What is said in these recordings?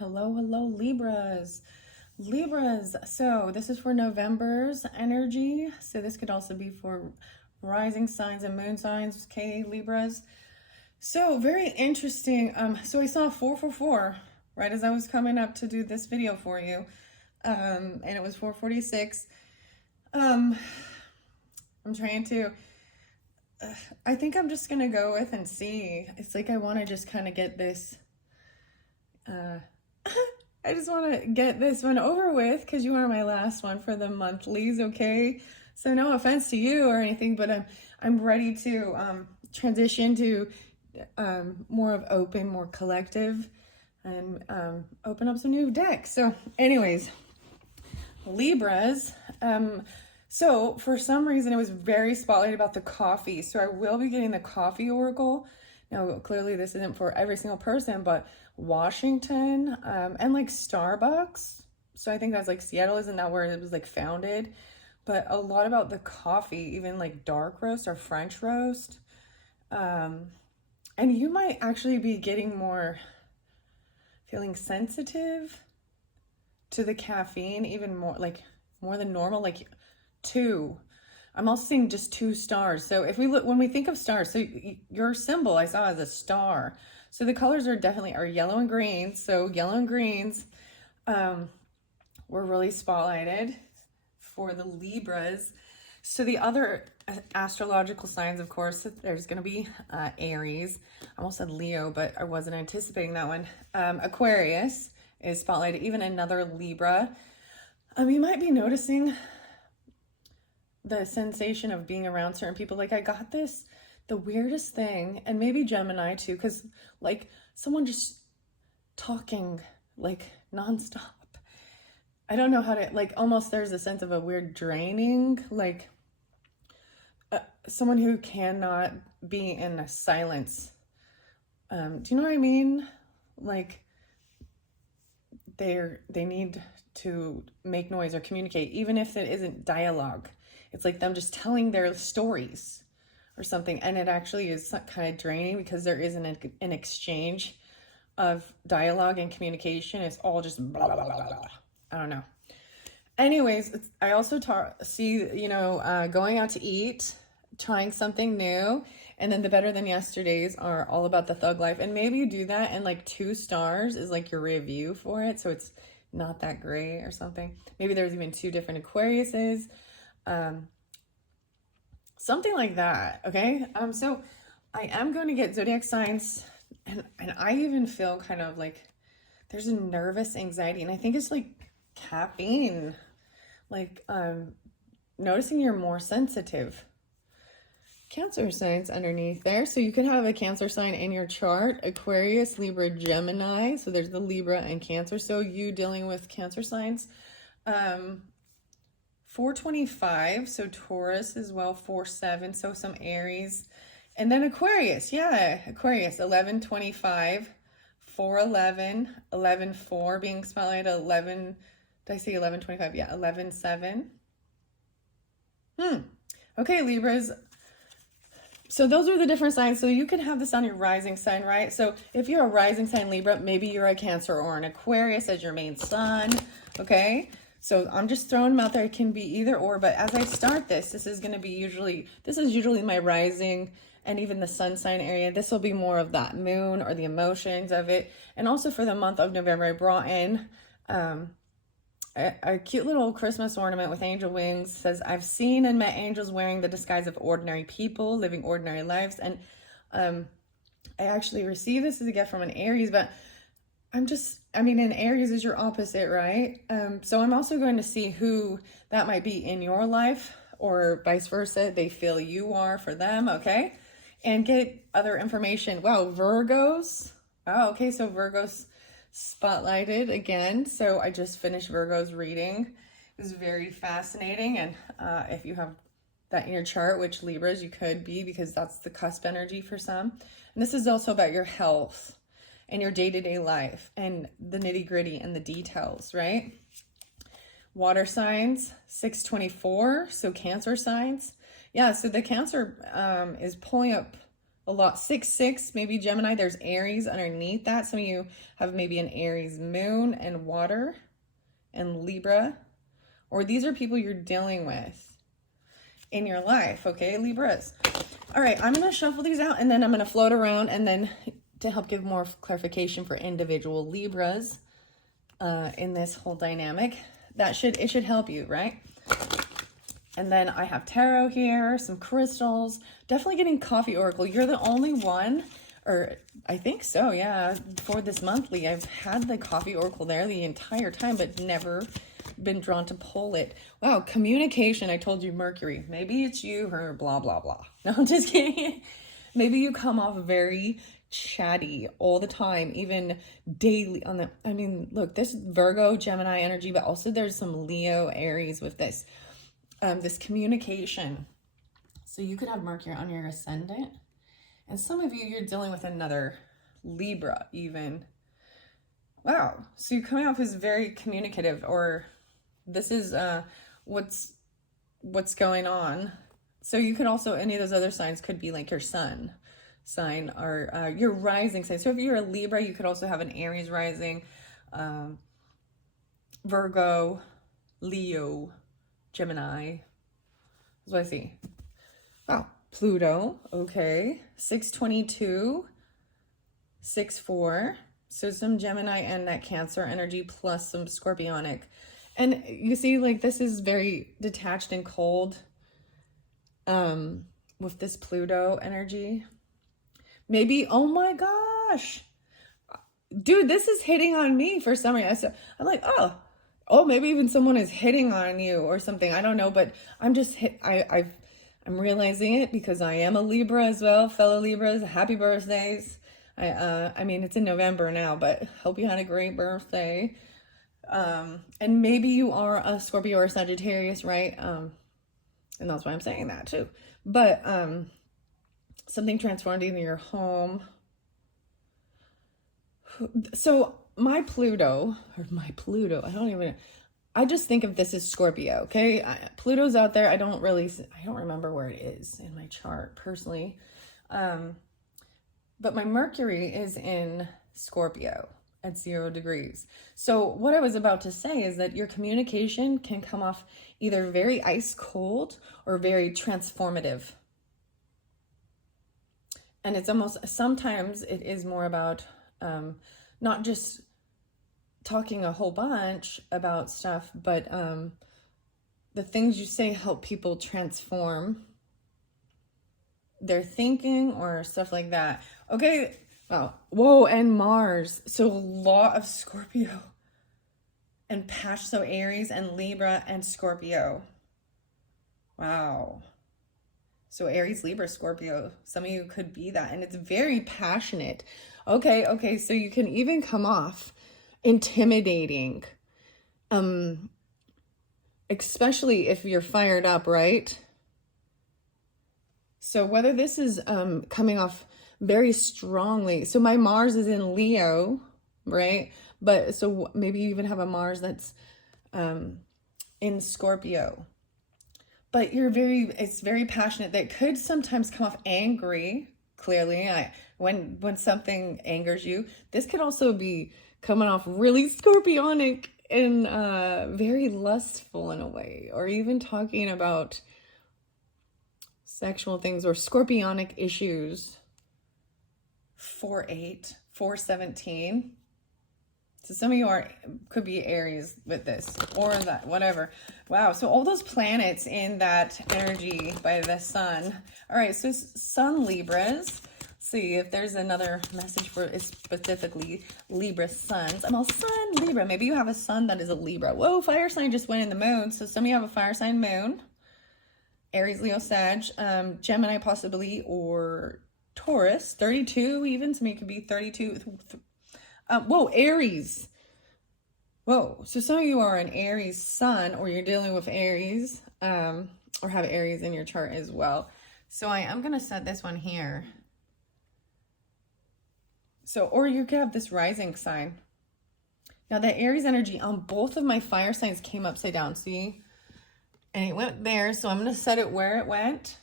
Hello, hello, Libras. Libras, so this is for November's energy. So this could also be for rising signs and moon signs, okay, Libras. So very interesting. So I saw 444 right as I was coming up to do this video for you. And it was 446. I'm trying to, I think I'm just gonna go with and see. It's like I want to just kind of get this I just want to get this one over with because you are my last one for the monthlies, okay? So no offense to you or anything, but I'm ready to transition to more of open, more collective, and open up some new decks. So anyways, Libras. So for some reason it was very spotlighted about the coffee. So I will be getting the coffee oracle. Now, clearly this isn't for every single person, but Washington, and like Starbucks. So I think that's like Seattle, isn't that where it was like founded? But a lot about the coffee, even like dark roast or French roast. And you might actually be getting feeling sensitive to the caffeine, even more than normal, like 2. I'm also seeing just 2 stars. So if we look, when we think of stars, so your symbol I saw as a star. So the colors are yellow and green. So yellow and greens were really spotlighted for the Libras. So the other astrological signs, of course, there's going to be Aries. I almost said Leo, but I wasn't anticipating that one. Aquarius is spotlighted, even another Libra. You might be noticing the sensation of being around certain people. Like I got the weirdest thing, and maybe Gemini too, because like someone just talking like nonstop. I don't know how to, like, almost there's a sense of a weird draining, like someone who cannot be in a silence. Do you know what I mean? Like they need to make noise or communicate, even if it isn't dialogue. It's like them just telling their stories or something. And it actually is kind of draining because there isn't an exchange of dialogue and communication. It's all just blah, blah, blah, blah, blah. I don't know. Anyways, I also see, going out to eat, trying something new. And then the better than yesterdays are all about the thug life. And maybe you do that and like 2 stars is like your review for it. So it's not that great or something. Maybe there's even 2 different Aquariuses. Something like that, okay? So I am going to get zodiac signs, and I even feel kind of like there's a nervous anxiety, and I think it's like caffeine, like noticing you're more sensitive. Cancer signs underneath there, so you could have a Cancer sign in your chart: Aquarius, Libra, Gemini. So there's the Libra and Cancer. So you dealing with Cancer signs. 425, so Taurus as well, 47, so some Aries. And then Aquarius, Aquarius, 1125, 411, 114 being spotlighted, 11, did I say 1125? Yeah, 117. Okay, Libras. So those are the different signs. So you can have this on your rising sign, right? So if you're a rising sign Libra, maybe you're a Cancer or an Aquarius as your main sun, okay? So I'm just throwing them out there. It can be either or, but as I start this is going to be usually my rising and even the sun sign area. This will be more of that moon or the emotions of it. And also for the month of November, I brought in a cute little Christmas ornament with angel wings. It says, I've seen and met angels wearing the disguise of ordinary people, living ordinary lives. And I actually received this as a gift from an Aries, but and Aries is your opposite, right? So I'm also going to see who that might be in your life, or vice versa. They feel you are for them, okay? And get other information. Wow, Virgos. Oh, okay, so Virgos spotlighted again. So I just finished Virgo's reading. It was very fascinating. And if you have that in your chart, which Libras you could be, because that's the cusp energy for some. And this is also about your health and your day-to-day life and the nitty-gritty and the details, right? Water signs, 624, so Cancer signs. Yeah, so the Cancer is pulling up a lot. 6-6, maybe Gemini. There's Aries underneath that. Some of you have maybe an Aries moon and water and Libra, or these are people you're dealing with in your life, okay, Libras. All right, I'm gonna shuffle these out and then I'm gonna float around, and then to help give more clarification for individual Libras in this whole dynamic, it should help you, right? And then I have tarot here, some crystals, definitely getting coffee oracle. You're the only one, or I think so, yeah, for this monthly. I've had the coffee oracle there the entire time, but never been drawn to pull it. Wow, communication, I told you Mercury. Maybe it's you or blah, blah, blah. No, I'm just kidding. Maybe you come off very chatty all the time, even daily on the, I mean, look, this Virgo, Gemini energy, but also there's some Leo, Aries with this. This communication. So you could have Mercury on your ascendant, and some of you, you're dealing with another Libra even. Wow. So you're coming off as very communicative, or this is what's going on. So you could also, any of those other signs could be like your sun sign or your rising sign. So if you're a Libra, you could also have an Aries rising, Virgo, Leo, Gemini. That's what I see. Wow. Pluto. Okay. 622. 6-4. So some Gemini and that Cancer energy plus some Scorpionic. And you see, like, this is very detached and cold with this Pluto energy. Maybe, oh my gosh. Dude, this is hitting on me for some reason. I'm like, oh, maybe even someone is hitting on you or something. I don't know, but I'm just I'm realizing it because I am a Libra as well. Fellow Libras, happy birthdays. I mean, it's in November now, but hope you had a great birthday. And maybe you are a Scorpio or Sagittarius, right? And that's why I'm saying that too. But something transformed in your home. So my Pluto, I just think of this as Scorpio, okay? Pluto's out there. I don't remember where it is in my chart personally. But my Mercury is in Scorpio at 0 degrees. So what I was about to say is that your communication can come off either very ice cold or very transformative. And it's sometimes it is more about not just talking a whole bunch about stuff, but the things you say help people transform their thinking or stuff like that. Okay. Wow. Whoa. And Mars. So law of Scorpio and Pash. So Aries and Libra and Scorpio. Wow. So Aries, Libra, Scorpio. Some of you could be that. And it's very passionate. Okay. So you can even come off intimidating. Especially if you're fired up, right? So whether this is coming off very strongly. So my Mars is in Leo, right? But so maybe you even have a Mars that's in Scorpio. But it's very passionate. That could sometimes come off angry, clearly. When something angers you. This could also be coming off really Scorpionic and very lustful in a way. Or even talking about sexual things or Scorpionic issues. 4-8, 4-17. So some of you could be Aries with this or that, whatever. Wow. So all those planets in that energy by the sun. All right. So Sun Libras. See if there's another message for specifically Libra suns. I'm all Sun Libra. Maybe you have a sun that is a Libra. Whoa. Fire sign just went in the moon. So some of you have a fire sign moon. Aries, Leo, Sag, Gemini possibly, or Taurus, 32 even. Some of you could be 32. Whoa, Aries. Whoa. So some of you are an Aries sun, or you're dealing with Aries, or have Aries in your chart as well. So I am going to set this one here. So, or you could have this rising sign. Now the Aries energy on both of my fire signs came upside down. See? And it went there. So I'm going to set it where it went.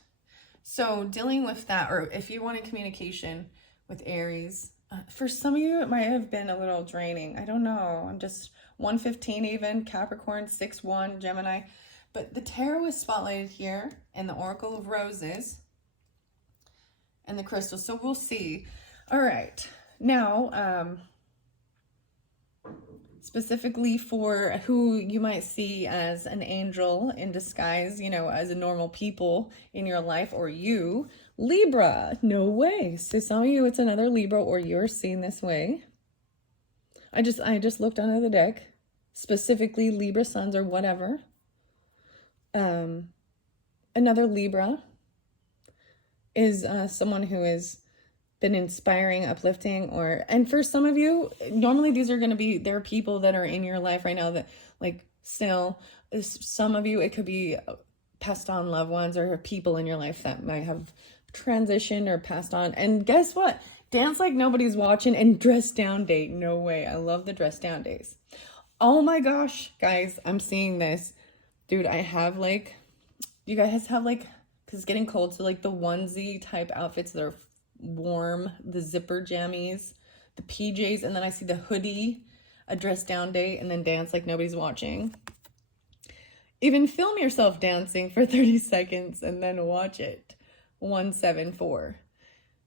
So dealing with that, or if you wanted communication with Aries, for some of you, it might have been a little draining. I don't know. I'm just 115 even, Capricorn, 6-1, Gemini. But the tarot is spotlighted here, and the Oracle of Roses, and the crystals. So we'll see. All right. Now, specifically for who you might see as an angel in disguise, you know, as a normal people in your life, or you, Libra. No way. So some of you, it's another Libra, or you're seen this way. I just looked under the deck, specifically Libra suns or whatever. Another Libra is someone who has been inspiring, uplifting, and for some of you, normally these are going to be, there are people that are in your life right now that, like, still, some of you, it could be passed on loved ones or people in your life that might have transitioned or passed on. And guess what? Dance like nobody's watching and dress down date. No way. I love the dress down days. Oh my gosh, guys, I'm seeing this. Dude, I have like, you guys have like, because it's getting cold, so like the onesie type outfits that are warm, the zipper jammies, the PJs, and then I see the hoodie, a dress down date, and then dance like nobody's watching. Even film yourself dancing for 30 seconds and then watch it. 174.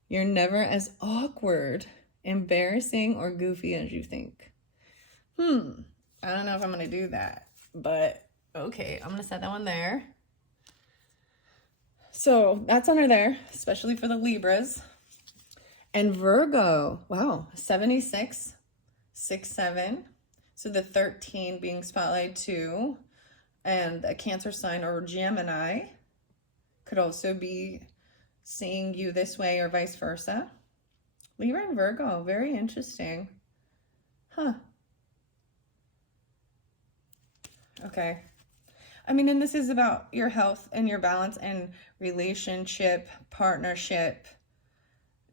You're never as awkward, embarrassing, or goofy as you think. I don't know if I'm going to do that, but okay, I'm going to set that one there. So that's under there, especially for the Libras. And Virgo, wow, 76, 6-7. So the 13 being spotlight too. And a Cancer sign or Gemini could also be seeing you this way or vice versa. Libra and Virgo, very interesting. Huh. Okay. I mean, and this is about your health and your balance and relationship, partnership,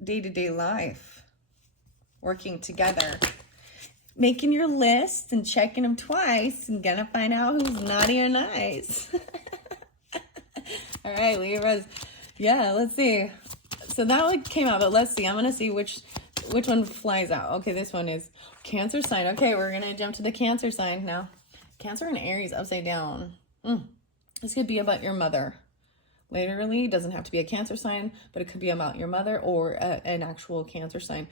day-to-day life, working together, making your list and checking them twice and gonna find out who's naughty or nice. All right, Libras. Yeah, let's see. So that one came out, but let's see. I'm gonna see which one flies out. Okay, this one is Cancer sign. Okay, we're gonna jump to the Cancer sign now. Cancer and Aries upside down. This could be about your mother. Literally, it doesn't have to be a Cancer sign, but it could be about your mother or an actual Cancer sign.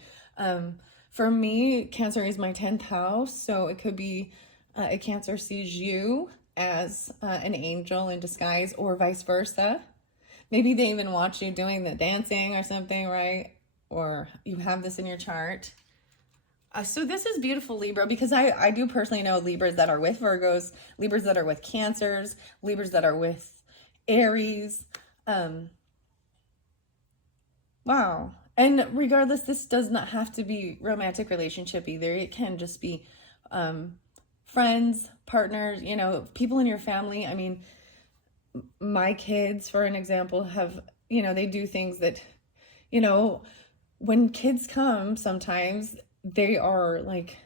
For me, Cancer is my 10th house, so it could be a Cancer sees you as an angel in disguise or vice versa. Maybe they even watch you doing the dancing or something, right? Or you have this in your chart. So this is beautiful, Libra, because I do personally know Libras that are with Virgos, Libras that are with Cancers, Libras that are with Aries. Wow. And regardless, this does not have to be romantic relationship either. It can just be friends, partners, you know, people in your family. I mean, my kids, for an example, have, you know, they do things that, you know, when kids come, sometimes they are like,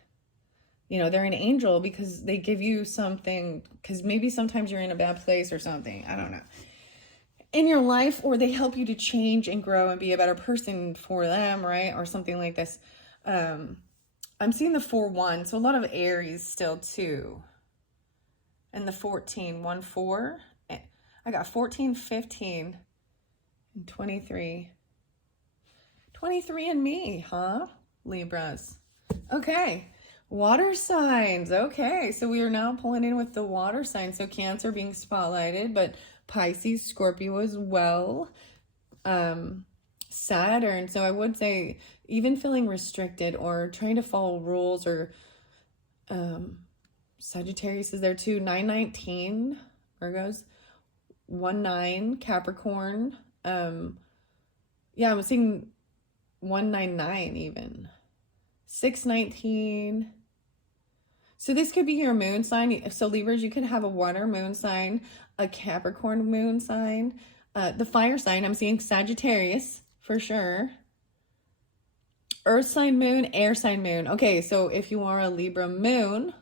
you know, they're an angel because they give you something, because maybe sometimes you're in a bad place or something. I don't know. In your life, or they help you to change and grow and be a better person for them, right? Or something like this. I'm seeing the 4-1, so a lot of Aries still too. And the 14, 1-4. I got 14, 15, and 23. 23 and me, huh? Libras. Okay. Water signs. Okay, so we are now pulling in with the water signs. So Cancer being spotlighted, but Pisces, Scorpio as well. Saturn. So I would say even feeling restricted or trying to follow rules, or Sagittarius is there too. 9-19 Virgos. 1-9 Capricorn. Yeah, I'm seeing 1-9-9 even. 6-19. So this could be your moon sign. So Libras, you could have a water moon sign, a Capricorn moon sign, the fire sign. I'm seeing Sagittarius for sure. Earth sign moon, air sign moon. Okay, so if you are a Libra moon,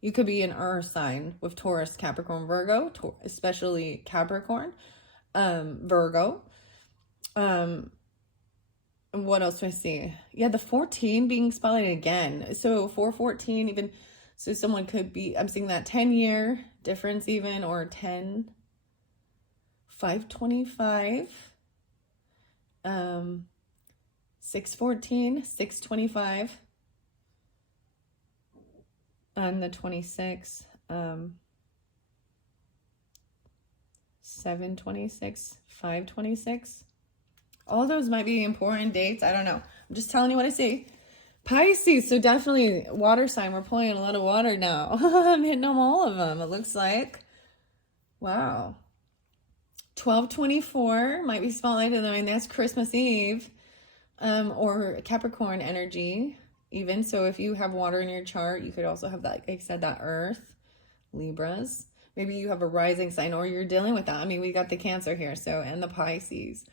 you could be an earth sign with Taurus, Capricorn, Virgo, especially Capricorn, Virgo. Um, what else do I see? Yeah, the 14 being spotlighted again. So 414 even, so someone could be, I'm seeing that 10-year difference even, or 10, 525, 614, 625, and the 26, 726, 526. All those might be important dates. I don't know. I'm just telling you what I see. Pisces, so definitely water sign. We're pulling a lot of water now. I'm hitting them all of them, it looks like. Wow. 1224 might be spotlighted. I mean, that's Christmas Eve, or Capricorn energy even. So if you have water in your chart, you could also have that, like I said, that Earth, Libras. Maybe you have a rising sign or you're dealing with that. I mean, we got the Cancer here, so, and the Pisces.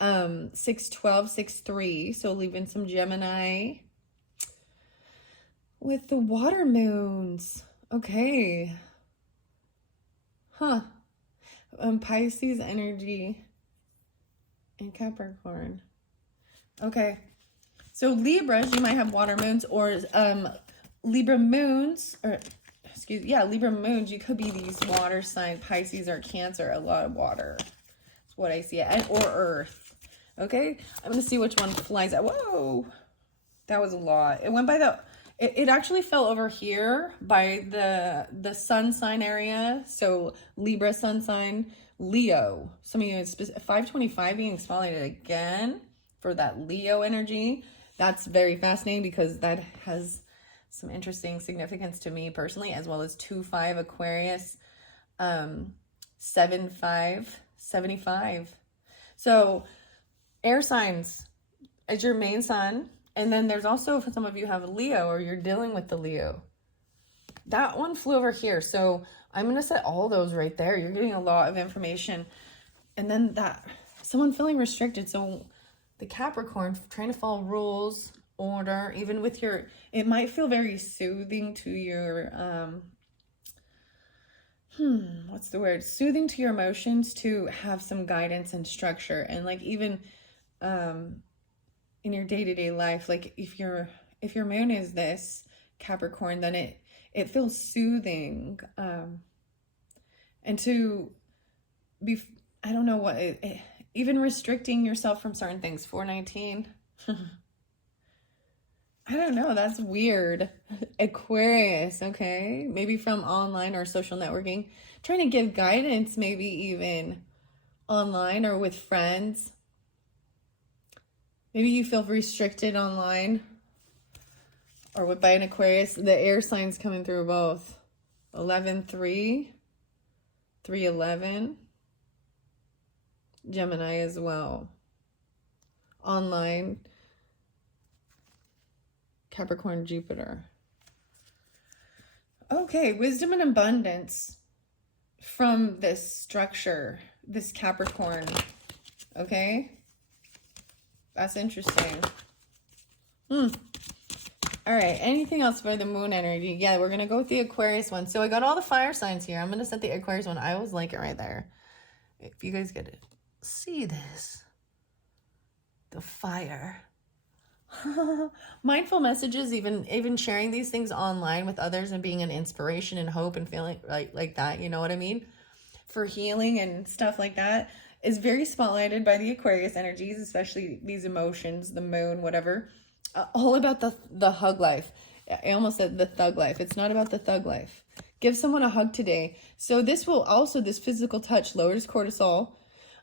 612, 63, so leaving some Gemini with the water moons. Okay. Huh. Pisces energy and Capricorn. Okay. So Libras, you might have water moons, or Libra moons, or excuse me, yeah, Libra moons, you could be these water sign, Pisces or Cancer, a lot of water. That's what I see. And or Earth. Okay, I'm gonna see which one flies out. Whoa, that was a lot. It went by the, it actually fell over here by the sun sign area. So Libra sun sign, Leo. Some of you, 525 being spotlighted again for that Leo energy. That's very fascinating because that has some interesting significance to me personally, as well as 2-5 Aquarius, 7-5, 75. So air signs as your main sun. And then there's also, for some of you have Leo, or you're dealing with the Leo. That one flew over here. So I'm going to set all those right there. You're getting a lot of information. And then that, someone feeling restricted. So the Capricorn, trying to follow rules, order, even with your, it might feel very soothing to your, what's the word? Soothing to your emotions to have some guidance and structure. And like even, in your day-to-day life, like if your moon is this Capricorn, then it feels soothing, and to be, I don't know what even restricting yourself from certain things. 419. I don't know, that's weird. Aquarius, okay, maybe from online or social networking, trying to give guidance, maybe even online or with friends. Maybe you feel restricted online or with by an Aquarius. The air signs coming through both. 11-3, 3-11. Gemini as well. Online. Capricorn, Jupiter. Okay, wisdom and abundance from this structure, this Capricorn. Okay? That's interesting. All right, anything else for the moon energy? Yeah, we're going to go with the Aquarius one. So I got all the fire signs here. I'm going to set the Aquarius one. I always like it right there. If you guys get to see this. The fire. Mindful messages, even sharing these things online with others and being an inspiration and hope and feeling like that, you know what I mean? For healing and stuff like that is very spotlighted by the Aquarius energies, especially these emotions, the moon, whatever. All about the hug life. I almost said the thug life. It's not about the thug life. Give someone a hug today. So this will also, this physical touch lowers cortisol.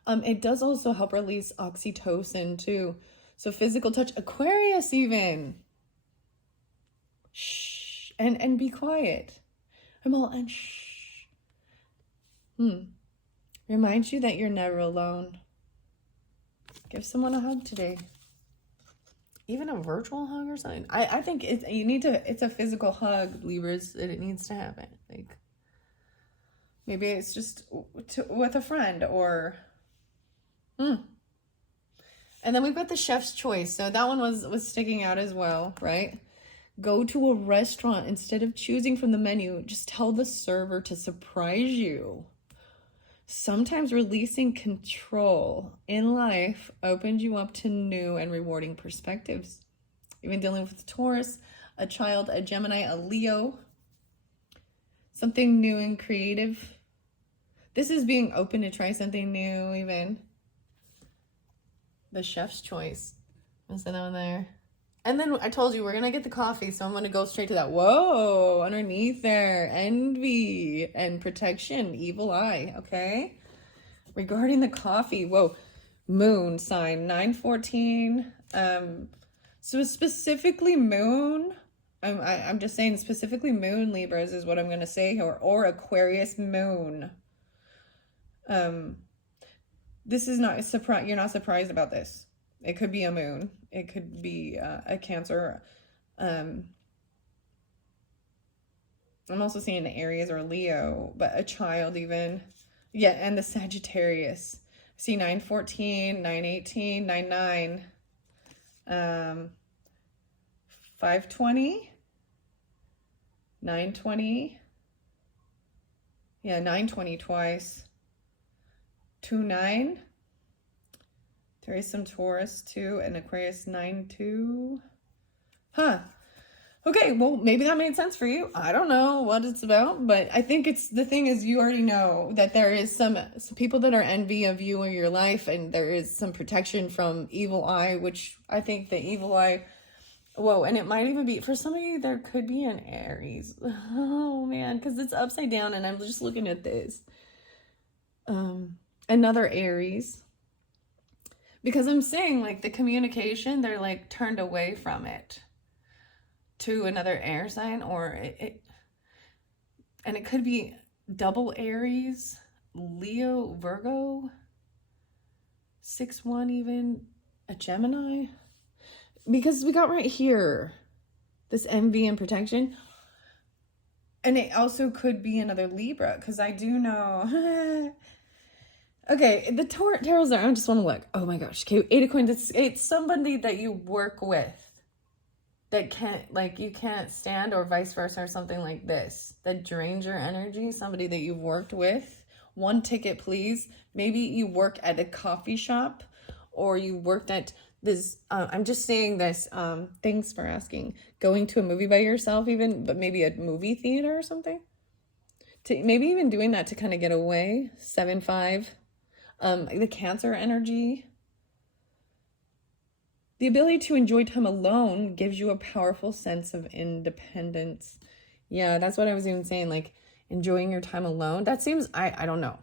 It does also help release oxytocin too. So physical touch, Aquarius even. Shh, and be quiet. I'm all, and shh. Reminds you that you're never alone. Give someone a hug today. Even a virtual hug or something. I think it's a physical hug, Libras, that it needs to happen. Like, maybe it's just with a friend or, And then we've got the chef's choice. So that one was sticking out as well, right? Go to a restaurant. Instead of choosing from the menu, just tell the server to surprise you. Sometimes releasing control in life opens you up to new and rewarding perspectives. Even dealing with a Taurus, a child, a Gemini, a Leo, something new and creative. This is being open to try something new, even. The chef's choice. Is it on there? And then I told you we're going to get the coffee, so I'm going to go straight to that. Whoa, underneath there, envy and protection, evil eye, okay? Regarding the coffee, whoa, moon sign, 914. So specifically moon, I'm just saying specifically moon Libras is what I'm going to say here, or Aquarius moon. This is not a surprise. You're not surprised about this. It could be a moon. It could be a Cancer. I'm also seeing the Aries or Leo, but a child even. Yeah, and the Sagittarius. See 914, 918, 99, 520, 920. Yeah, 920 twice. 29. There is some Taurus too, and Aquarius 9-2. Huh. Okay, well, maybe that made sense for you. I don't know what it's about, but I think the thing is you already know that there is some people that are envy of you in your life, and there is some protection from evil eye, which I think the evil eye, whoa, and it might even be, for some of you, there could be an Aries. Oh, man, because it's upside down, and I'm just looking at this. Another Aries. Because I'm saying, like, the communication, they're, like, turned away from it to another air sign, or and it could be double Aries, Leo, Virgo, 6-1 even, a Gemini. Because we got right here, this envy and protection. And it also could be another Libra, because I do know... Okay, the tarots there, I just want to look. Oh my gosh, okay, 8 of Coins, it's somebody that you work with that can't, like, you can't stand, or vice versa, or something like this, that drains your energy, somebody that you've worked with. One ticket, please. Maybe you work at a coffee shop, or you worked at this, I'm just saying this, thanks for asking, going to a movie by yourself even, but maybe a movie theater or something. Maybe even doing that to kind of get away, 7-5. The Cancer energy. The ability to enjoy time alone gives you a powerful sense of independence. Yeah, that's what I was even saying, like enjoying your time alone. That seems, I don't know.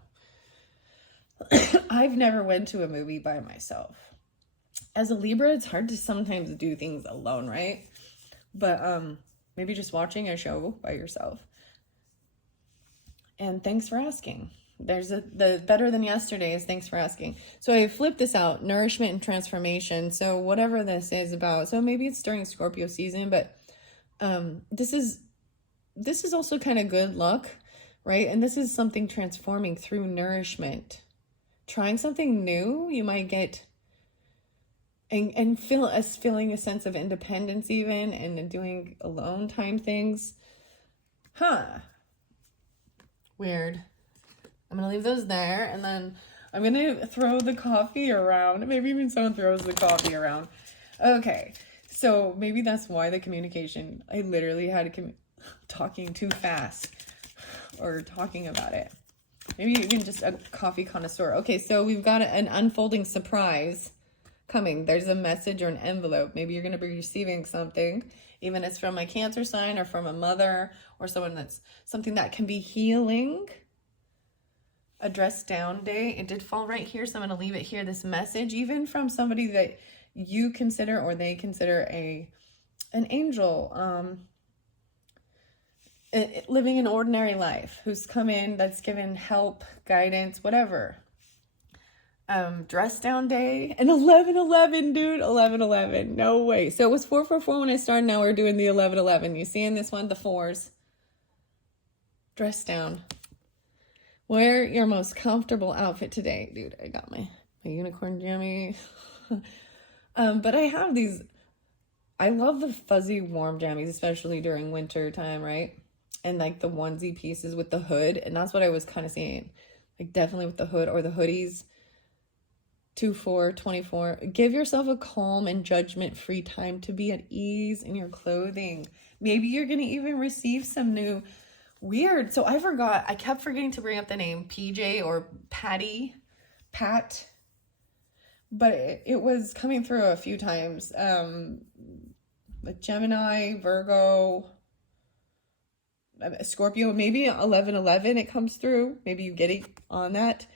I've never went to a movie by myself. As a Libra, it's hard to sometimes do things alone, right? But maybe just watching a show by yourself. And thanks for asking. There's the better than yesterday's. Thanks for asking. So I flipped this out, nourishment and transformation. So whatever this is about, so maybe it's during Scorpio season, but this is also kind of good luck, right? And this is something transforming through nourishment. Trying something new, you might get and feeling a sense of independence even, and doing alone time things. Weird. I'm going to leave those there, and then I'm going to throw the coffee around. Maybe even someone throws the coffee around. Okay, so maybe that's why the communication, I literally had talking too fast, or talking about it. Maybe even just a coffee connoisseur. Okay, so we've got an unfolding surprise coming. There's a message or an envelope. Maybe you're going to be receiving something, even if it's from a Cancer sign or from a mother or someone that's something that can be healing. A dress down day. It did fall right here, so I'm going to leave it here. This message, even from somebody that you consider or they consider an angel, living an ordinary life, who's come in, that's given help, guidance, whatever. Dress down day, and 11-11, dude, 11-11. No way. So it was 4-4-4 when I started. Now we're doing the 11-11. You see in this one, the 4s. Dress down. Wear your most comfortable outfit today. Dude, I got my unicorn jammy. But I have these, I love the fuzzy warm jammies, especially during winter time, right? And like the onesie pieces with the hood. And that's what I was kind of seeing. like definitely with the hood or the hoodies. 2424. Give yourself a calm and judgment-free time to be at ease in your clothing. Maybe you're going to even receive some new weird. So I kept forgetting to bring up the name PJ or Pat, but it was coming through a few times. Like Gemini, Virgo, Scorpio, maybe 1111 it comes through. Maybe you get it on that.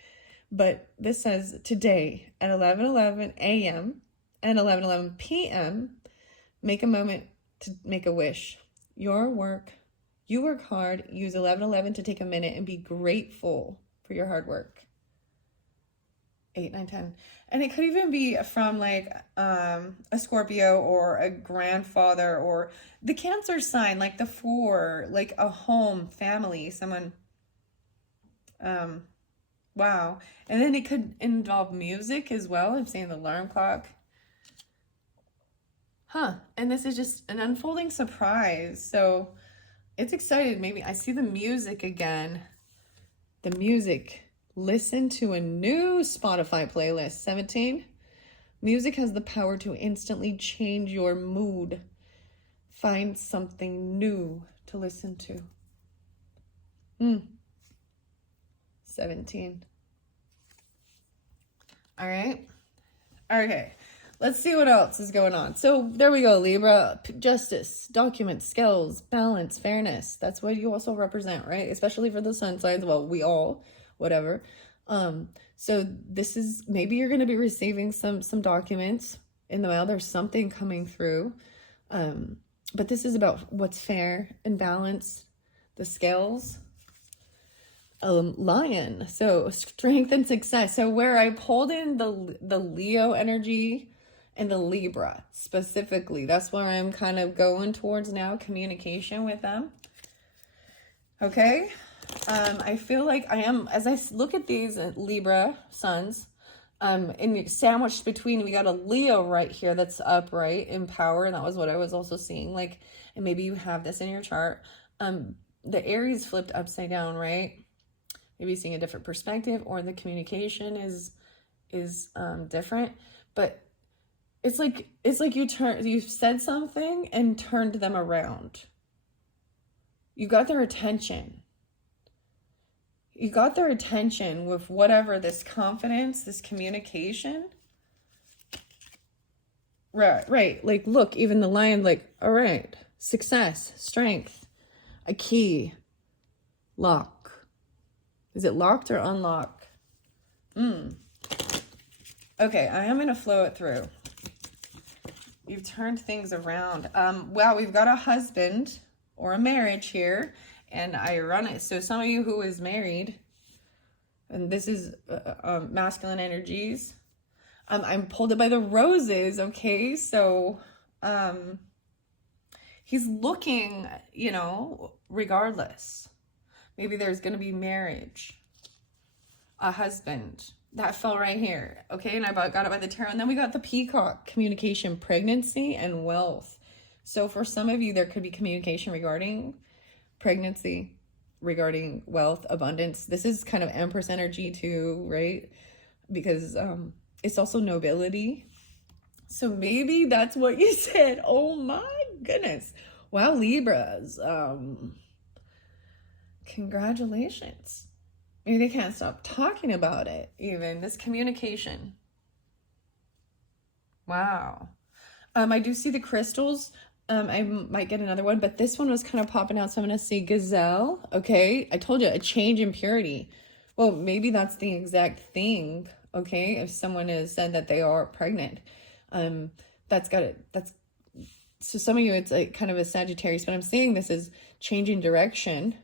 But this says today at 11:11 a.m. and 11:11 p.m. make a moment to make a wish. You work hard. Use 11:11 to take a minute and be grateful for your hard work. 8, 9, 10. And it could even be from like a Scorpio or a grandfather or the Cancer sign, like the 4, like a home, family, someone. Wow. And then it could involve music as well. I'm saying the alarm clock. And this is just an unfolding surprise. So it's excited. Maybe I see the music again. The music. Listen to a new Spotify playlist. 17. Music has the power to instantly change your mood. Find something new to listen to. 17. All right. Okay. Let's see what else is going on. So there we go, Libra. Justice, documents, skills, balance, fairness. That's what you also represent, right? Especially for the sun signs. Well, we all, whatever. So this is, maybe you're going to be receiving some documents in the mail. There's something coming through. But this is about what's fair and balance, the scales. Lion, so strength and success. So where I pulled in the Leo energy and the Libra specifically, that's where I'm kind of going towards now, communication with them. Okay. I feel like I am, as I look at these Libra suns, and sandwiched between, we got a Leo right here that's upright in power, and that was what I was also seeing. Like, and maybe you have this in your chart. The Aries flipped upside down, right? Maybe seeing a different perspective, or the communication is different. But it's like you said something and turned them around. You got their attention. You got their attention with whatever, this confidence, this communication. Right. Like, look, even the lion, like, all right, success, strength, a key, lock. Is it locked or unlocked? Okay, I am going to flow it through. You've turned things around. Wow, we've got a husband or a marriage here, and I run it. So some of you who is married, and this is masculine energies. I'm pulled it by the roses, okay? So he's looking, regardless. Maybe there's going to be marriage, a husband. That fell right here, okay? And I got it by the tarot. And then we got the peacock, communication, pregnancy, and wealth. So for some of you, there could be communication regarding pregnancy, regarding wealth, abundance. This is kind of Empress energy too, right? Because it's also nobility. So maybe that's what you said. Oh my goodness. Wow, Libras. Congratulations. Maybe they can't stop talking about it, even this communication. Wow. I do see the crystals. I might get another one, but this one was kind of popping out. So I'm going to see gazelle. Okay. I told you, a change in purity. Well, maybe that's the exact thing. Okay. If someone has said that they are pregnant, so some of you, it's like kind of a Sagittarius, but I'm seeing this is changing direction.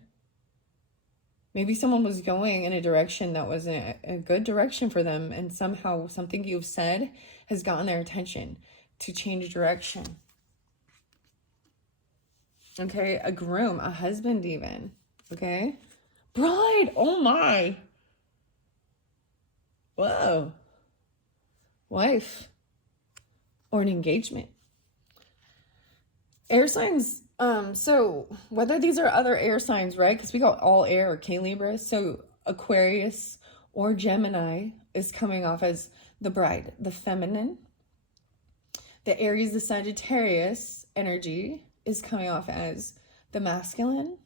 Maybe someone was going in a direction that wasn't a good direction for them, and somehow something you've said has gotten their attention to change direction. Okay, a groom, a husband even, okay? Bride, oh my. Whoa. Wife, or an engagement. Air signs. So whether these are other air signs, right? Because we got all air, okay, Libra. So Aquarius or Gemini is coming off as the bride, the feminine. The Aries, the Sagittarius energy is coming off as the masculine,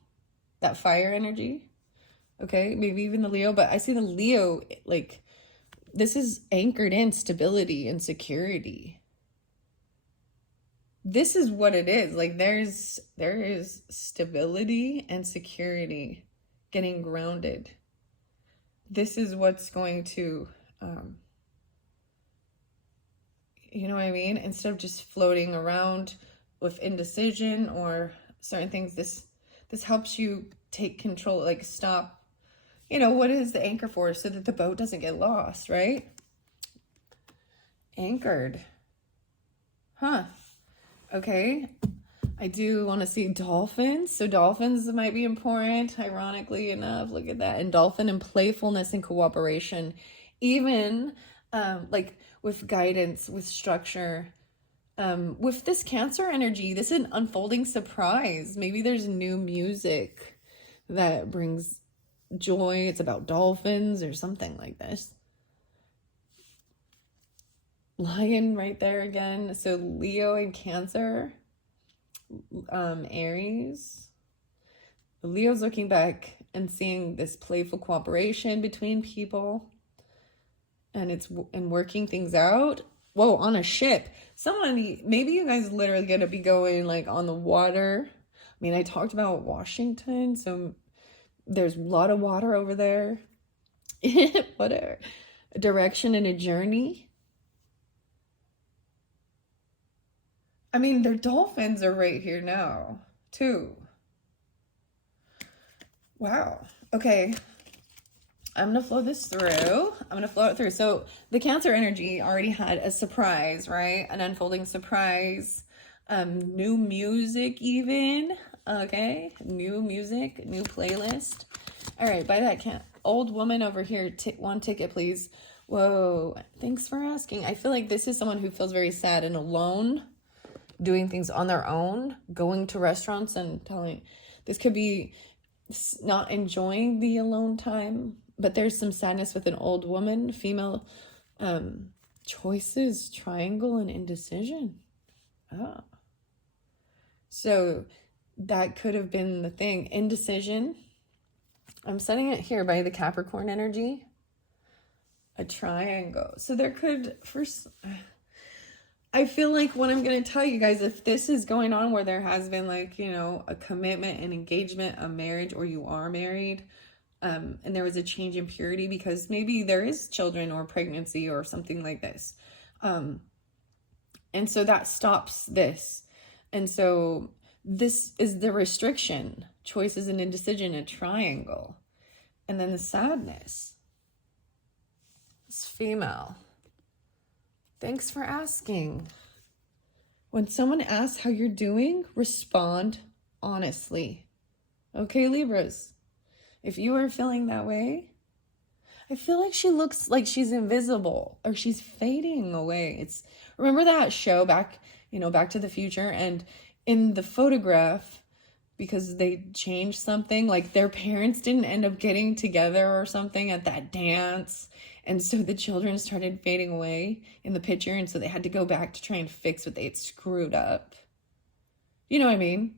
that fire energy. Okay, maybe even the Leo, but I see the Leo, like, this is anchored in stability and security. This is what it is. Like, there is stability and security, getting grounded. This is what's going to, you know what I mean? Instead of just floating around with indecision or certain things, this helps you take control, like stop. You know, what is the anchor for? So that the boat doesn't get lost, right? Anchored. Huh. Okay. I do want to see dolphins. So dolphins might be important, ironically enough. Look at that. And dolphin and playfulness and cooperation. Even like with guidance, with structure. With this Cancer energy, this is an unfolding surprise. Maybe there's new music that brings joy. It's about dolphins or something like this. Lion right there again. So Leo and Cancer, Aries. Leo's looking back and seeing this playful cooperation between people, and it's working things out. Whoa, on a ship. Someone, maybe you guys literally gonna be going like on the water. I mean, I talked about Washington, so there's a lot of water over there. Whatever. A direction and a journey. I mean, their dolphins are right here now, too. Wow. Okay. I'm going to flow this through. I'm going to flow it through. So the Cancer energy already had a surprise, right? An unfolding surprise. New music even. Okay, new music, new playlist. All right, by that old woman over here, one ticket, please. Whoa, thanks for asking. I feel like this is someone who feels very sad and alone, doing things on their own, going to restaurants and telling. This could be not enjoying the alone time, but there's some sadness with an old woman, female, choices, triangle, and indecision. Oh. So that could have been the thing. Indecision. I'm setting it here by the Capricorn energy. A triangle. So there could, first, I feel like what I'm going to tell you guys, if this is going on where there has been like, you know, a commitment, an engagement, a marriage, or you are married, and there was a change in purity because maybe there is children or pregnancy or something like this. And so that stops this. And so this is the restriction, choices and indecision, a triangle. And then the sadness. It's female. Thanks for asking. When someone asks how you're doing, respond honestly. Okay, Libras? If you are feeling that way, I feel like she looks like she's invisible or she's fading away. Remember that show Back to the Future, and in the photograph, because they changed something, like their parents didn't end up getting together or something at that dance. And so the children started fading away in the picture. And so they had to go back to try and fix what they had screwed up. You know what I mean?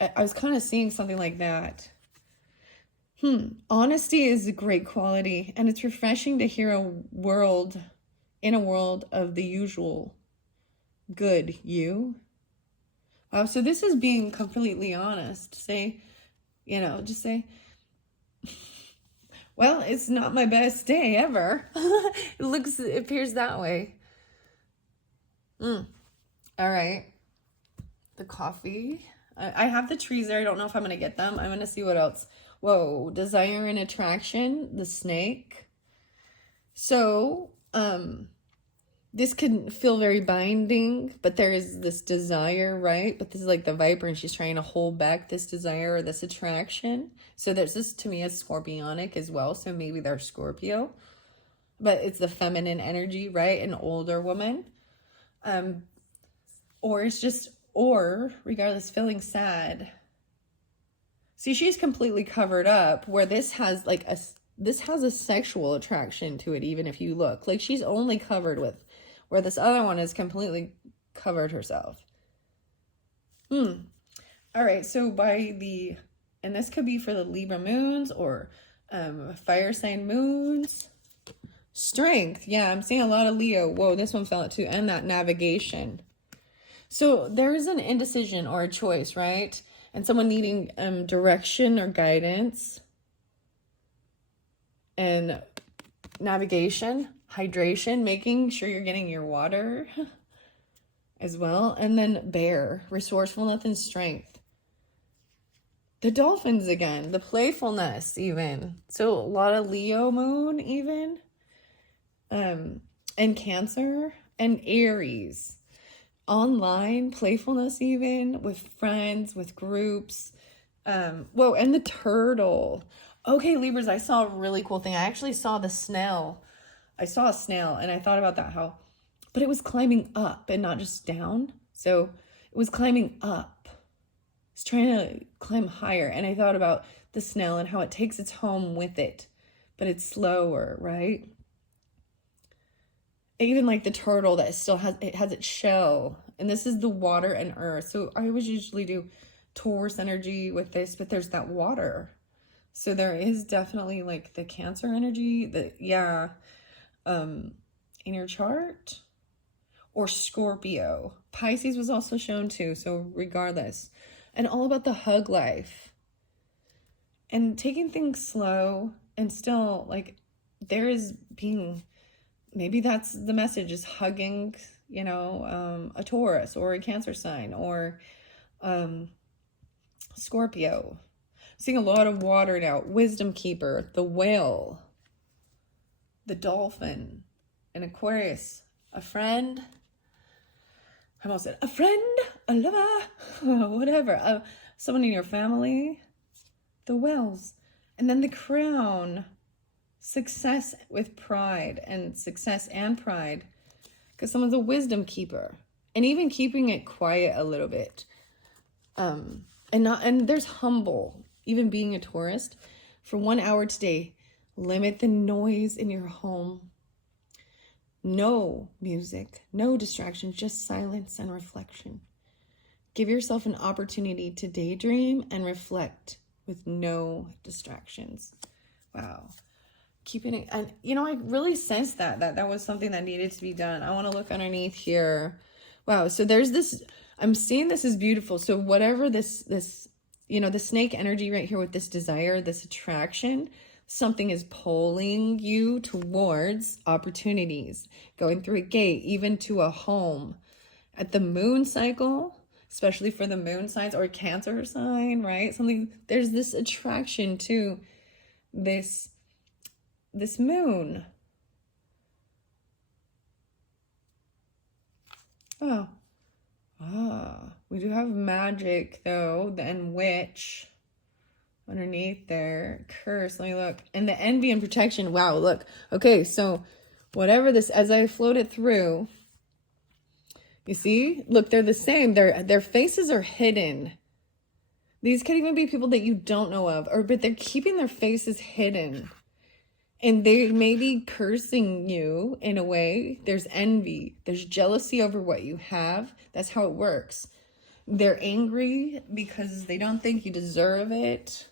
I was kind of seeing something like that. Honesty is a great quality. And it's refreshing to hear in a world of the usual good you. Wow, so this is being completely honest. Just say, well, it's not my best day ever. It appears that way. All right. The coffee. I have the trees there. I don't know if I'm going to get them. I'm going to see what else. Whoa, desire and attraction, the snake. So, this can feel very binding, but there is this desire, right? But this is like the Viper, and she's trying to hold back this desire or this attraction. So there's this, to me, is scorpionic as well. So maybe they're Scorpio, but it's the feminine energy, right? An older woman. Or regardless, feeling sad. See, she's completely covered up, where this has like this has a sexual attraction to it, even if you look. Like she's only covered with, where this other one is completely covered herself. All right, so and this could be for the Libra moons or fire sign moons. Strength, yeah, I'm seeing a lot of Leo. Whoa, this one fell out too. And that navigation. So there's an indecision or a choice, right? And someone needing direction or guidance. And navigation, hydration, making sure you're getting your water as well. And then bear, resourcefulness and strength. The dolphins again, the playfulness even. So a lot of Leo moon even. And Cancer and Aries. Online playfulness even with friends, with groups. Whoa, and the turtle. Okay, Libras, I saw a really cool thing. I actually saw the snail. I saw a snail and I thought about that, but it was climbing up and not just down. So it was climbing up. It's trying to climb higher. And I thought about the snail and how it takes its home with it, but it's slower, right? Even like the turtle that still has its shell. And this is the water and earth. So I always usually do Taurus energy with this, but there's that water. So there is definitely like the Cancer energy in your chart. Or Scorpio. Pisces was also shown too, so regardless. And all about the hug life. And taking things slow and still like there is being, maybe that's the message, is hugging, a Taurus or a Cancer sign or Scorpio. Seeing a lot of water now. Wisdom keeper, the whale, the dolphin, an Aquarius, a friend. I almost said a friend, a lover, whatever. Someone in your family, the whales. And then the crown, success with pride and success and pride. Because someone's a wisdom keeper. And even keeping it quiet a little bit. And there's humble. Even being a tourist, for 1 hour today, limit the noise in your home. No music, no distractions, just silence and reflection. Give yourself an opportunity to daydream and reflect with no distractions. Wow. Keeping it, and I really sensed that was something that needed to be done. I want to look underneath here. Wow, so there's this, I'm seeing this is beautiful. So whatever this the snake energy right here with this desire, this attraction, something is pulling you towards opportunities, going through a gate, even to a home. At the moon cycle, especially for the moon signs or Cancer sign, right? There's this attraction to this moon. Oh. We do have magic though, and witch underneath there. Curse, let me look. And the envy and protection. Wow, look. Okay, so whatever this, as I float it through, you see? Look, they're the same. Their faces are hidden. These could even be people that you don't know of, but they're keeping their faces hidden. And they may be cursing you in a way. There's envy. There's jealousy over what you have. That's how it works. They're angry because they don't think you deserve it.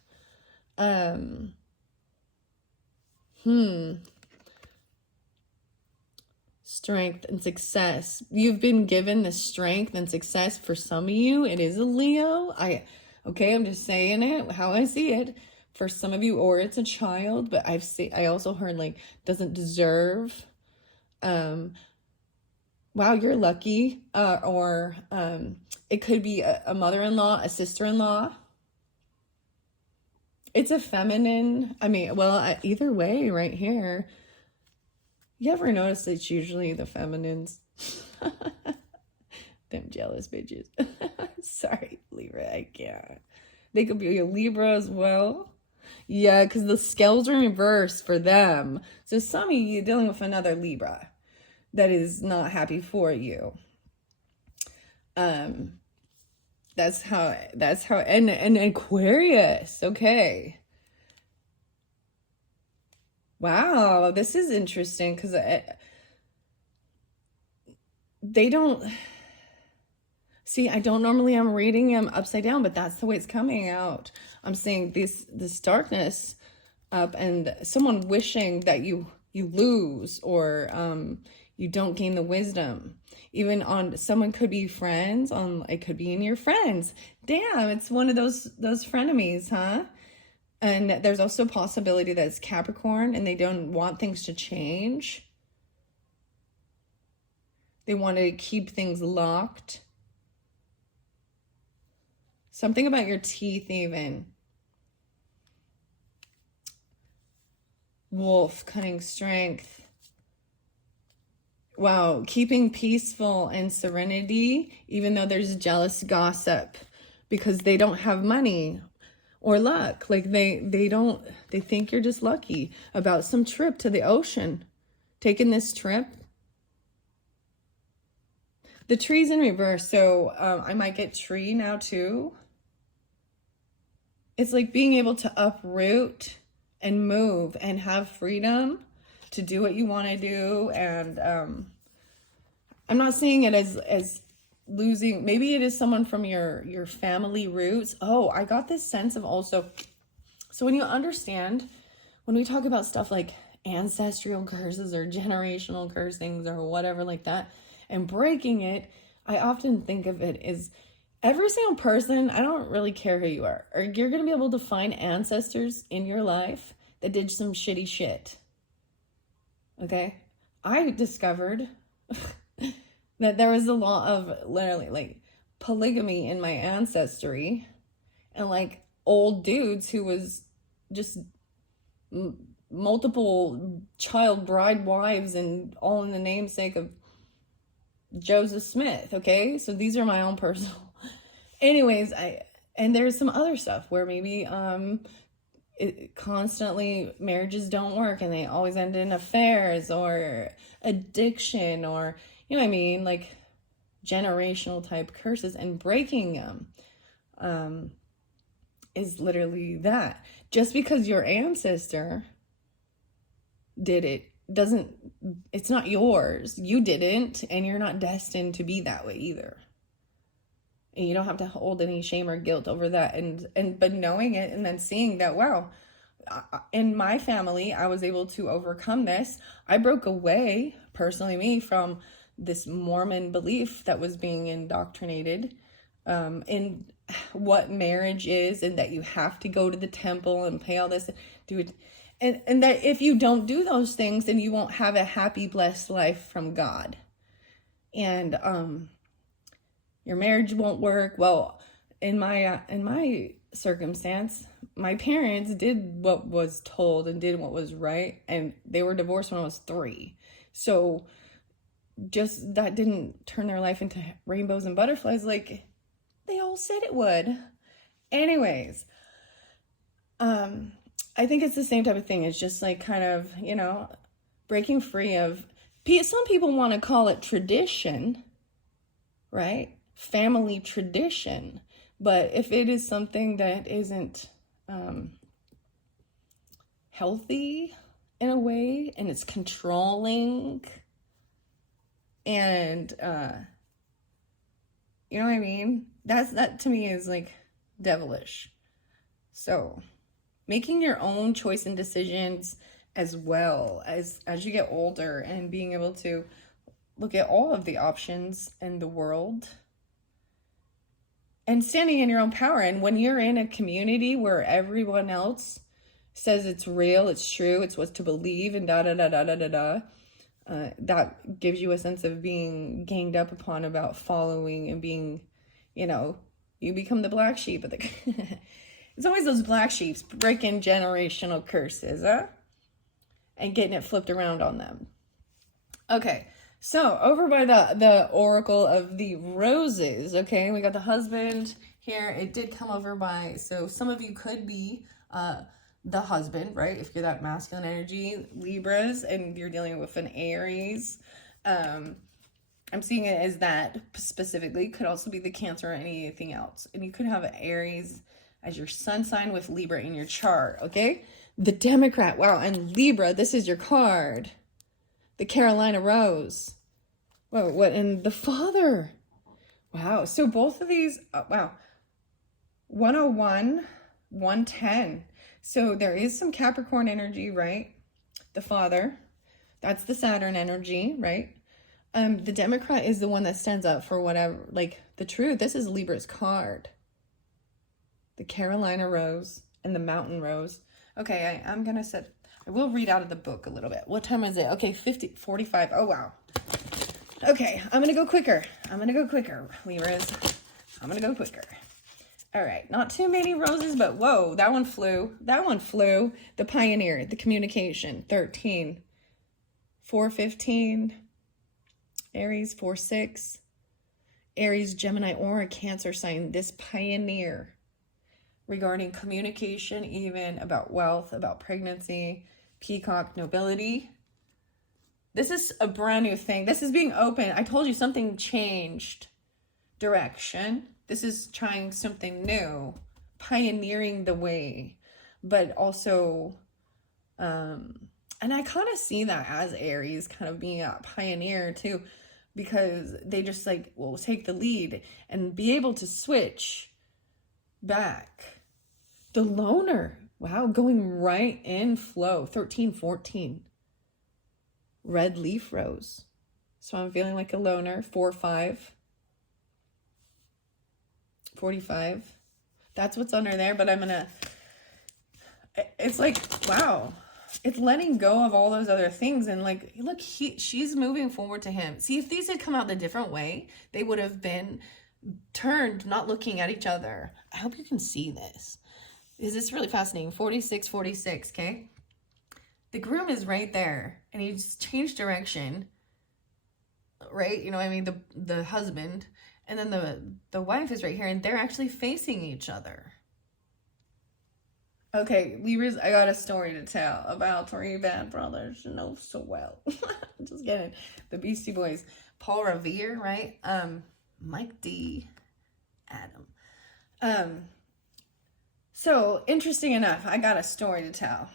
Strength and success. You've been given the strength and success. For some of you, it is a Leo. I'm just saying it how I see it. For some of you, or it's a child, but I also heard like doesn't deserve. Wow, you're lucky. Or it could be a mother-in-law, a sister-in-law. It's a feminine. Either way, right here. You ever notice it's usually the feminines? Them jealous bitches. Sorry, Libra, I can't. They could be a Libra as well. Yeah, because the scales are reversed for them. So some of you are dealing with another Libra that is not happy for you. That's how, and Aquarius, okay. Wow, this is interesting because they don't see. I don't normally. I'm reading them upside down, but that's the way it's coming out. I'm seeing this darkness up, and someone wishing that you lose or you don't gain the wisdom. Even on someone could be friends. On it could be in your friends. Damn, it's one of those frenemies, huh? And there's also a possibility that it's Capricorn and they don't want things to change. They want to keep things locked. Something about your teeth, even. Wolf, cunning strength. Wow, keeping peaceful and serenity, even though there's jealous gossip, because they don't have money or luck. Like they think you're just lucky about some trip to the ocean. Taking this trip. The tree's in reverse, so I might get tree now too. It's like being able to uproot and move and have freedom to do what you want to do. And I'm not seeing it as losing. Maybe it is someone from your family roots. Oh, I got this sense of also. So when you understand, when we talk about stuff like ancestral curses or generational cursings or whatever like that, and breaking it, I often think of it as every single person. I don't really care who you are, or you're going to be able to find ancestors in your life that did some shitty shit. Okay? I discovered that there was a lot of literally like polygamy in my ancestry, and like old dudes who was just multiple child bride wives, and all in the namesake of Joseph Smith. Okay, so these are my own personal. Anyways, and there's some other stuff where maybe constantly marriages don't work and they always end in affairs or addiction, or you know what I mean, like generational type curses. And breaking them is literally that. Just because your ancestor did it doesn't, it's not yours. You didn't, and you're not destined to be that way either. And you don't have to hold any shame or guilt over that. But knowing it and then seeing that, wow, in my family, I was able to overcome this. I broke away, personally, me, from this Mormon belief that was being indoctrinated in what marriage is, and that you have to go to the temple and pay all this, do it. And that if you don't do those things, then you won't have a happy, blessed life from God. And your marriage won't work. Well, in my circumstance, my parents did what was told and did what was right, and they were divorced when I was 3. So just that didn't turn their life into rainbows and butterflies like they all said it would. Anyways, I think it's the same type of thing. It's just like kind of, breaking free of, some people want to call it tradition, right? Family tradition. But if it is something that isn't healthy in a way, and it's controlling, and you know what I mean? That to me is like devilish. So making your own choice and decisions, as well as you get older, and being able to look at all of the options in the world and standing in your own power. And when you're in a community where everyone else says it's real, it's true, it's what to believe, and da da da da da da da, that gives you a sense of being ganged up upon about following and being, you become the black sheep of the it's always those black sheeps breaking generational curses, and getting it flipped around on them. Okay, so over by the Oracle of the Roses, okay, we got the husband here. It did come over by, so some of you could be the husband, right? If you're that masculine energy, Libras, and you're dealing with an Aries. I'm seeing it as that specifically. Could also be the Cancer or anything else. And you could have an Aries as your sun sign with Libra in your chart, okay? The Democrat. Wow. And Libra, this is your card. The Carolina Rose. Whoa, what? And the Father. Wow. So both of these, wow. 101, 110. So there is some Capricorn energy, right? The Father. That's the Saturn energy, right? The Democrat is the one that stands up for whatever, like the truth. This is Libra's card. The Carolina Rose and the Mountain Rose. Okay, I'm going to set, I will read out of the book a little bit. What time is it? Okay, 45. Oh, wow. Okay, I'm going to go quicker. Libras. I'm going to go quicker. All right, not too many roses, but whoa, that one flew. The Pioneer, the Communication, 13. 415. Aries, 4-6. Aries, Gemini, or a Cancer sign. This Pioneer regarding communication, even about wealth, about pregnancy, Peacock, nobility. This is a brand new thing. This is being open. I told you something changed direction. This is trying something new, pioneering the way, but also, and I kind of see that as Aries kind of being a pioneer too, because they just like will take the lead and be able to switch back. The Loner, wow, going right in flow, 13, 14. Red Leaf Rose. So I'm feeling like a loner, 4-5. 45. That's what's under there, but I'm gonna, it's like, wow. It's letting go of all those other things. And like, look, she's moving forward to him. See, if these had come out the different way, they would have been turned, not looking at each other. I hope you can see this. Is this really fascinating? 46, 46, okay? The groom is right there, and he's changed direction, right? You know what I mean? The husband, and then the wife is right here, and they're actually facing each other. Okay, Libras, I got a story to tell about three bad brothers you know so well. Just kidding. The Beastie Boys. Paul Revere, right? Mike D. Adam. So, interesting enough, I got a story to tell.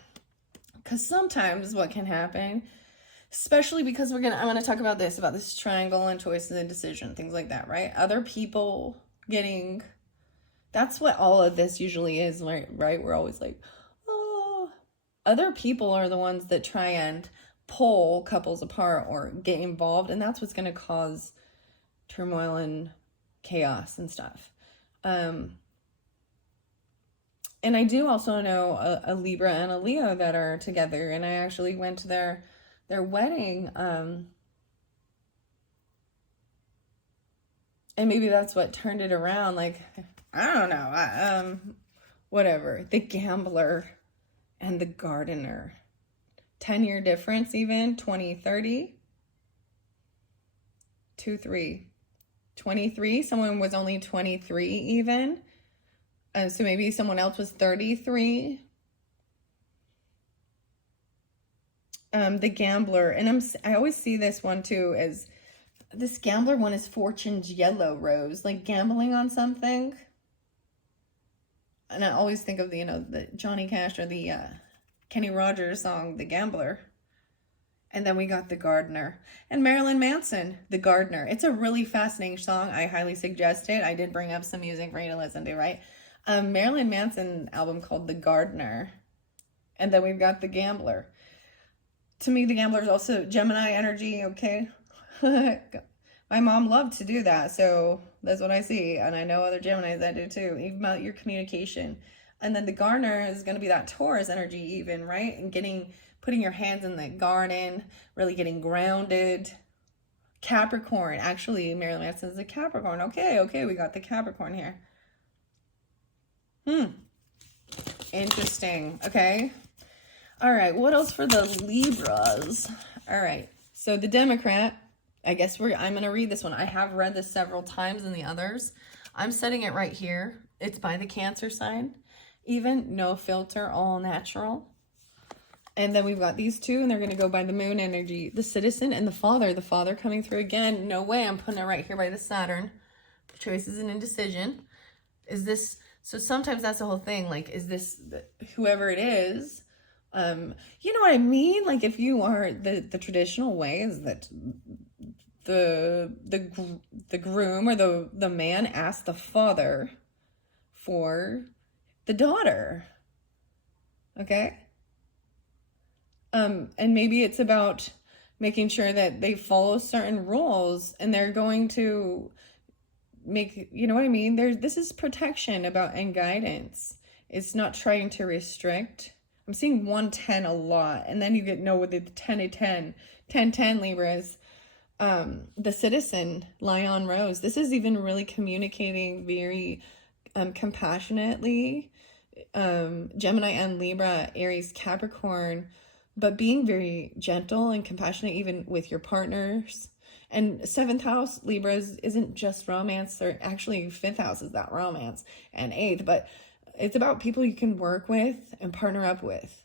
Because sometimes what can happen, especially because I'm gonna talk about this triangle and choices and decision, things like that, right? Other people getting, that's what all of this usually is, right? We're always like, oh, other people are the ones that try and pull couples apart or get involved, and that's what's gonna cause turmoil and chaos and stuff. And I do also know a Libra and a Leo that are together, and I actually went to their wedding. And maybe that's what turned it around. Like, I don't know. Whatever. The Gambler and the Gardener. 10-year difference even. 2030. 2-3. 23. Someone was only 23 even. So maybe someone else was 33. The Gambler, and I always see this one too as this Gambler one is Fortune's Yellow Rose, like gambling on something. And I always think of the Johnny Cash or the Kenny Rogers song, The Gambler. And then we got The Gardener. And Marilyn Manson, The Gardener. It's a really fascinating song. I highly suggest it. I did bring up some music for you to listen to, right? Marilyn Manson album called The Gardener. And then we've got The Gambler. To me, The Gambler is also Gemini energy, okay? My mom loved to do that, so that's what I see. And I know other Geminis that do too, even about your communication. And then The Gardener is going to be that Taurus energy even, right? And putting your hands in the garden, really getting grounded. Capricorn. Actually, Marilyn Manson is a Capricorn. Okay, we got the Capricorn here. Interesting. Okay. All right. What else for the Libras? All right. So the Democrat, I guess I'm going to read this one. I have read this several times in the others. I'm setting it right here. It's by the Cancer sign. Even, no filter, all natural. And then we've got these two, and they're going to go by the Moon energy. The Citizen and the Father. The Father coming through again. No way. I'm putting it right here by the Saturn. Choices and indecision. Is this... So sometimes that's the whole thing. Like, is this whoever it is, You know what I mean? Like if you are the traditional way is that the groom or the man asks the father for the daughter. Okay? And maybe it's about making sure that they follow certain rules and they're going to make, you know what I mean? This is protection about and guidance. It's not trying to restrict. I'm seeing 110 a lot, and then you get with the 10 Libras. The citizen, Lion Rose. This is even really communicating very compassionately. Gemini and Libra, Aries, Capricorn, but being very gentle and compassionate even with your partners. And 7th house, Libras, isn't just romance, or actually 5th house is that romance, and 8th, but it's about people you can work with and partner up with.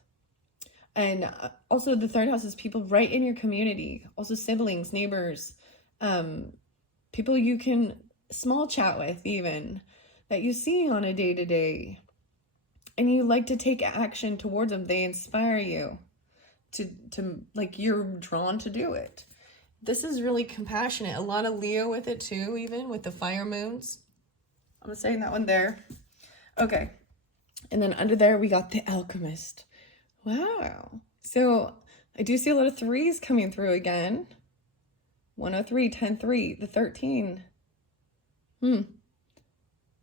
And also the 3rd house is people right in your community, also siblings, neighbors, people you can small chat with even, that you see on a day-to-day, and you like to take action towards them. They inspire you to like you're drawn to do it. This is really compassionate. A lot of Leo with it too, even with the fire moons. I'm saying that one there. Okay. And then under there, we got the Alchemist. Wow. So I do see a lot of 3s coming through again. 103, 10-3, the 13.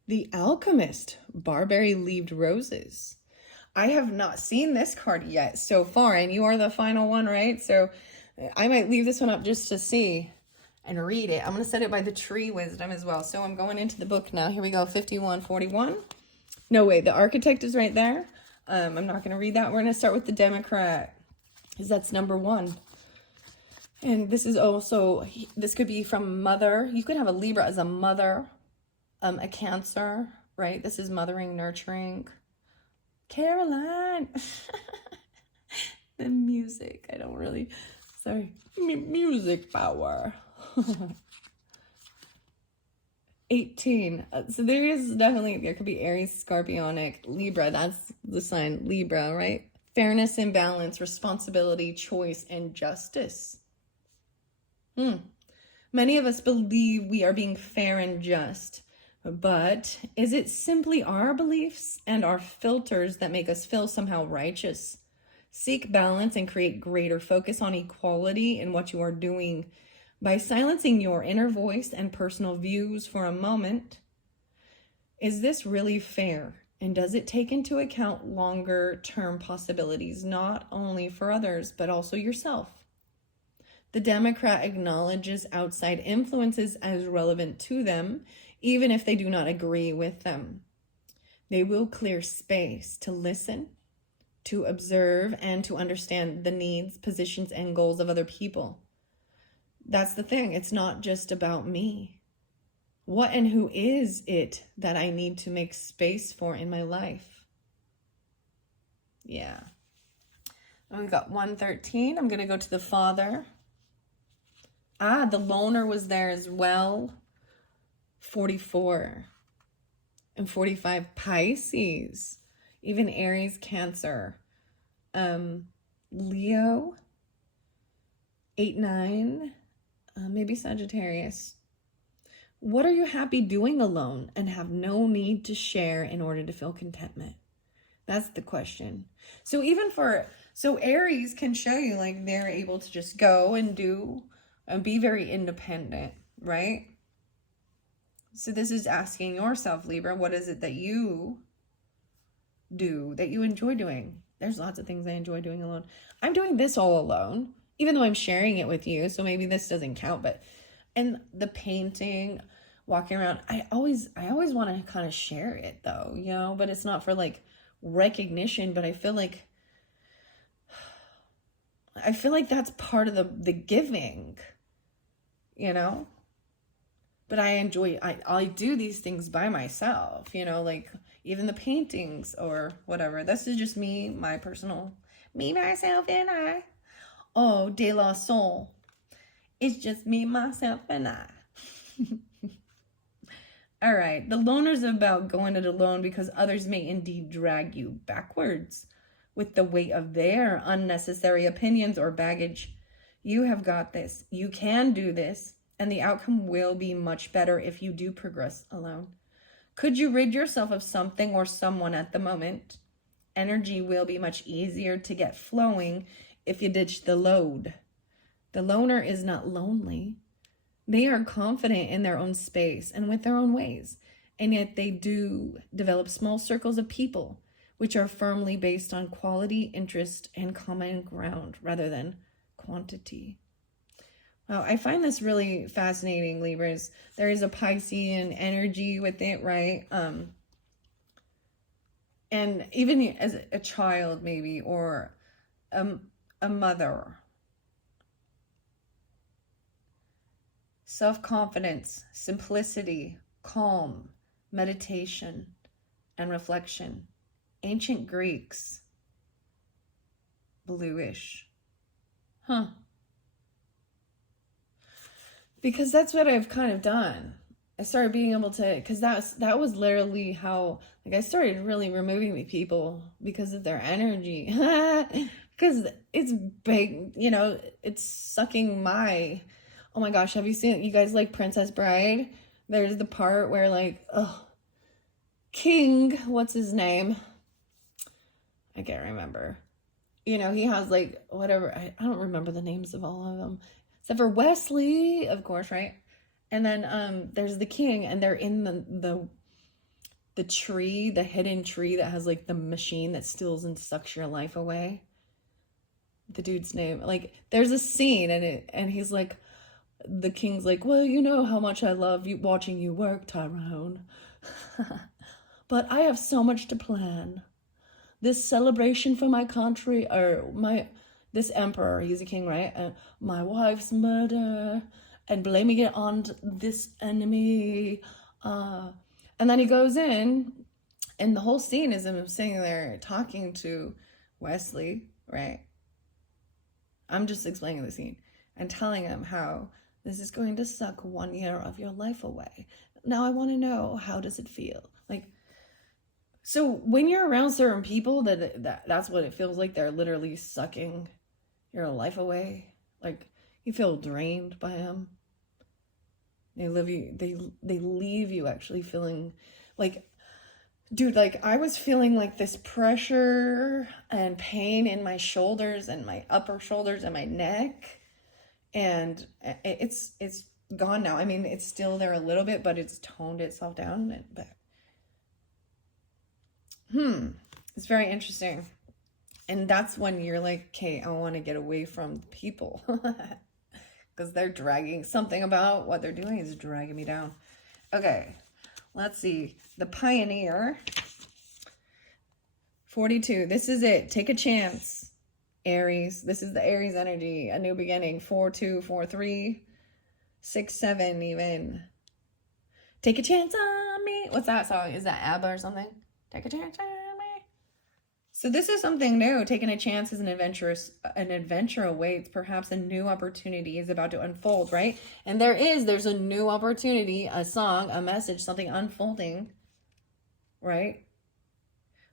The Alchemist, Barberry-leaved roses. I have not seen this card yet so far, and you are the final one, right? So I might leave this one up just to see and read it. I'm going to set it by the tree wisdom as well. So I'm going into the book now. Here we go, 5141. No, wait, the architect is right there. I'm not going to read that. We're going to start with the Democrat, because that's number 1. And this is also, this could be from mother. You could have a Libra as a mother, a Cancer, right? This is mothering, nurturing. Caroline. The music. I don't really, sorry. Music power. 18. So there could be Aries, Scorpionic, Libra. That's the sign Libra, right? Fairness and balance, responsibility, choice, and justice. Many of us believe we are being fair and just, but is it simply our beliefs and our filters that make us feel somehow righteous? Seek balance and create greater focus on equality in what you are doing. By silencing your inner voice and personal views for a moment, is this really fair? And does it take into account longer term possibilities, not only for others, but also yourself? The Democrat acknowledges outside influences as relevant to them, even if they do not agree with them. They will clear space to listen, to observe, and to understand the needs, positions, and goals of other people. That's the thing. It's not just about me. What and who is it that I need to make space for in my life? Yeah. And we've got 113. I'm going to go to the Father. The Loner was there as well. 44. And 45, Pisces. Even Aries, Cancer. Leo. 8, 9. Maybe Sagittarius. What are you happy doing alone and have no need to share in order to feel contentment? That's the question. So Aries can show you like they're able to just go and do and be very independent, right? So this is asking yourself, Libra, what is it that you do, that you enjoy doing? There's lots of things I enjoy doing alone. I'm doing this all alone, even though I'm sharing it with you, so maybe this doesn't count, and the painting, walking around, I always want to kind of share it though, you know, but it's not for like recognition, but I feel like that's part of the giving, you know, but I do these things by myself, you know, like even the paintings or whatever. This is just me, my personal, me, myself, and I. Oh, De La Soul. It's just me, myself, and I. All right. The Loner's about going it alone because others may indeed drag you backwards. with the weight of their unnecessary opinions or baggage. You have got this. You can do this. And the outcome will be much better if you do progress alone. Could you rid yourself of something or someone at the moment? Energy will be much easier to get flowing if you ditch the load. The loner is not lonely. They are confident in their own space and with their own ways. And yet they do develop small circles of people, which are firmly based on quality, interest, and common ground rather than quantity. Wow, I find this really fascinating, Libras. There is a Piscean energy with it, right? And even as a child, maybe, or a mother. Self-confidence, simplicity, calm, meditation, and reflection. Ancient Greeks. Bluish. Huh. Because that's what I've kind of done. I started being able to, because that was literally how, like, I started really removing the people because of their energy. Because it's big, you know, it's sucking my, oh my gosh, have you seen, you guys like Princess Bride? There's the part where, like, King, what's his name? I can't remember. You know, he has, like, whatever, I don't remember the names of all of them. Except for Wesley, of course, right? And then there's the king, and they're in the tree, the hidden tree that has, like, the machine that steals and sucks your life away. The dude's name, like, there's a scene, and he's like, the king's like, well, you know how much I love you watching you work, Tyrone. But I have so much to plan. This celebration for my country, or this emperor, he's a king, right? My wife's murder, and blaming it on this enemy. And then he goes in, and the whole scene is him sitting there talking to Wesley, right? I'm just explaining the scene and telling him how this is going to suck 1 year of your life away. Now I want to know, how does it feel? Like, so when you're around certain people, that's what it feels like. They're literally sucking your life away. Like, you feel drained by them. They leave you actually feeling like, dude, like, I was feeling like this pressure and pain in my shoulders and my upper shoulders and my neck. And it's gone now. I mean, it's still there a little bit, but it's toned itself down. But it's very interesting. And that's when you're like, okay, I want to get away from people. Because they're dragging something about what they're doing is dragging me down. Okay, let's see. The Pioneer. 42. This is it. Take a chance. Aries. This is the Aries energy. A new beginning. 4-2, 4-3, 6-7 even. Take a chance on me. What's that song? Is that ABBA or something? Take a chance on me. So this is something new. Taking a chance is an adventure awaits. Perhaps a new opportunity is about to unfold, right? And there's a new opportunity, a song, a message, something unfolding, right?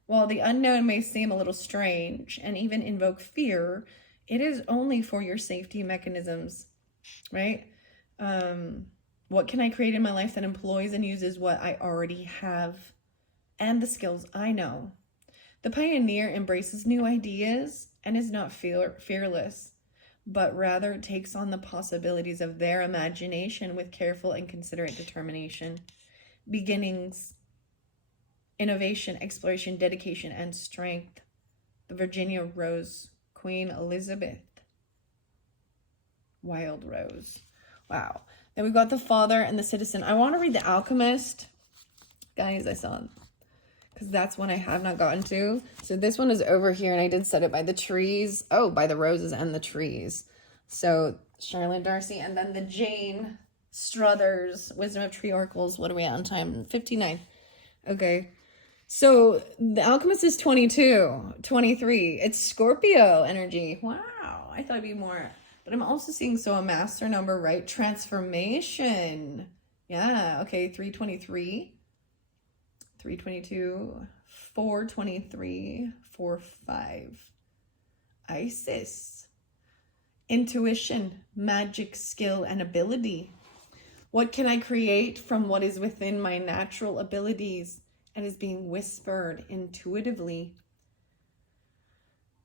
While the unknown may seem a little strange and even invoke fear, it is only for your safety mechanisms, right? What can I create in my life that employs and uses what I already have and the skills I know? The Pioneer embraces new ideas and is not fearless, but rather takes on the possibilities of their imagination with careful and considerate determination. Beginnings, innovation, exploration, dedication, and strength. The Virginia Rose, Queen Elizabeth. Wild Rose. Wow. Then we've got the Father and the Citizen. I want to read The Alchemist. Guys, I saw it. Because that's one I have not gotten to. So this one is over here, and I did set it by the trees. Oh, by the roses and the trees. So Charlotte Darcy, and then the Jane Struthers, Wisdom of Tree Oracles. What are we at on time? 59. Okay. So the Alchemist is 22, 23. It's Scorpio energy. Wow. I thought it'd be more. But I'm also seeing, so a master number, right? Transformation. Yeah. Okay. 323. 322, 42345. Isis. Intuition, magic, skill, and ability. What can I create from what is within my natural abilities and is being whispered intuitively?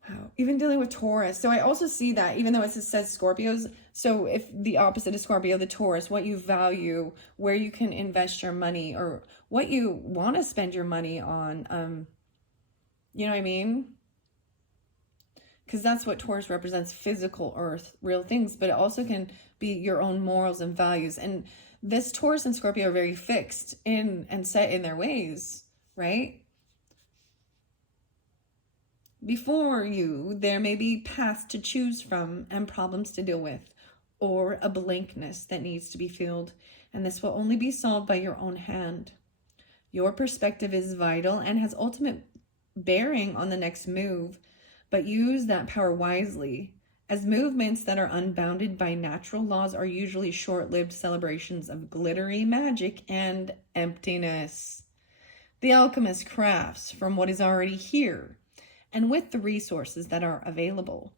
Wow. Even dealing with Taurus. So I also see that, even though it says Scorpios, so if the opposite of Scorpio, the Taurus, what you value, where you can invest your money, or what you want to spend your money on, you know what I mean? Because that's what Taurus represents, physical earth, real things, but it also can be your own morals and values. And this Taurus and Scorpio are very fixed in and set in their ways, right? Before you, there may be paths to choose from and problems to deal with, or a blankness that needs to be filled, and this will only be solved by your own hand. Your perspective is vital and has ultimate bearing on the next move, but use that power wisely, as movements that are unbounded by natural laws are usually short-lived celebrations of glittery magic and emptiness. The alchemist crafts from what is already here, and with the resources that are available.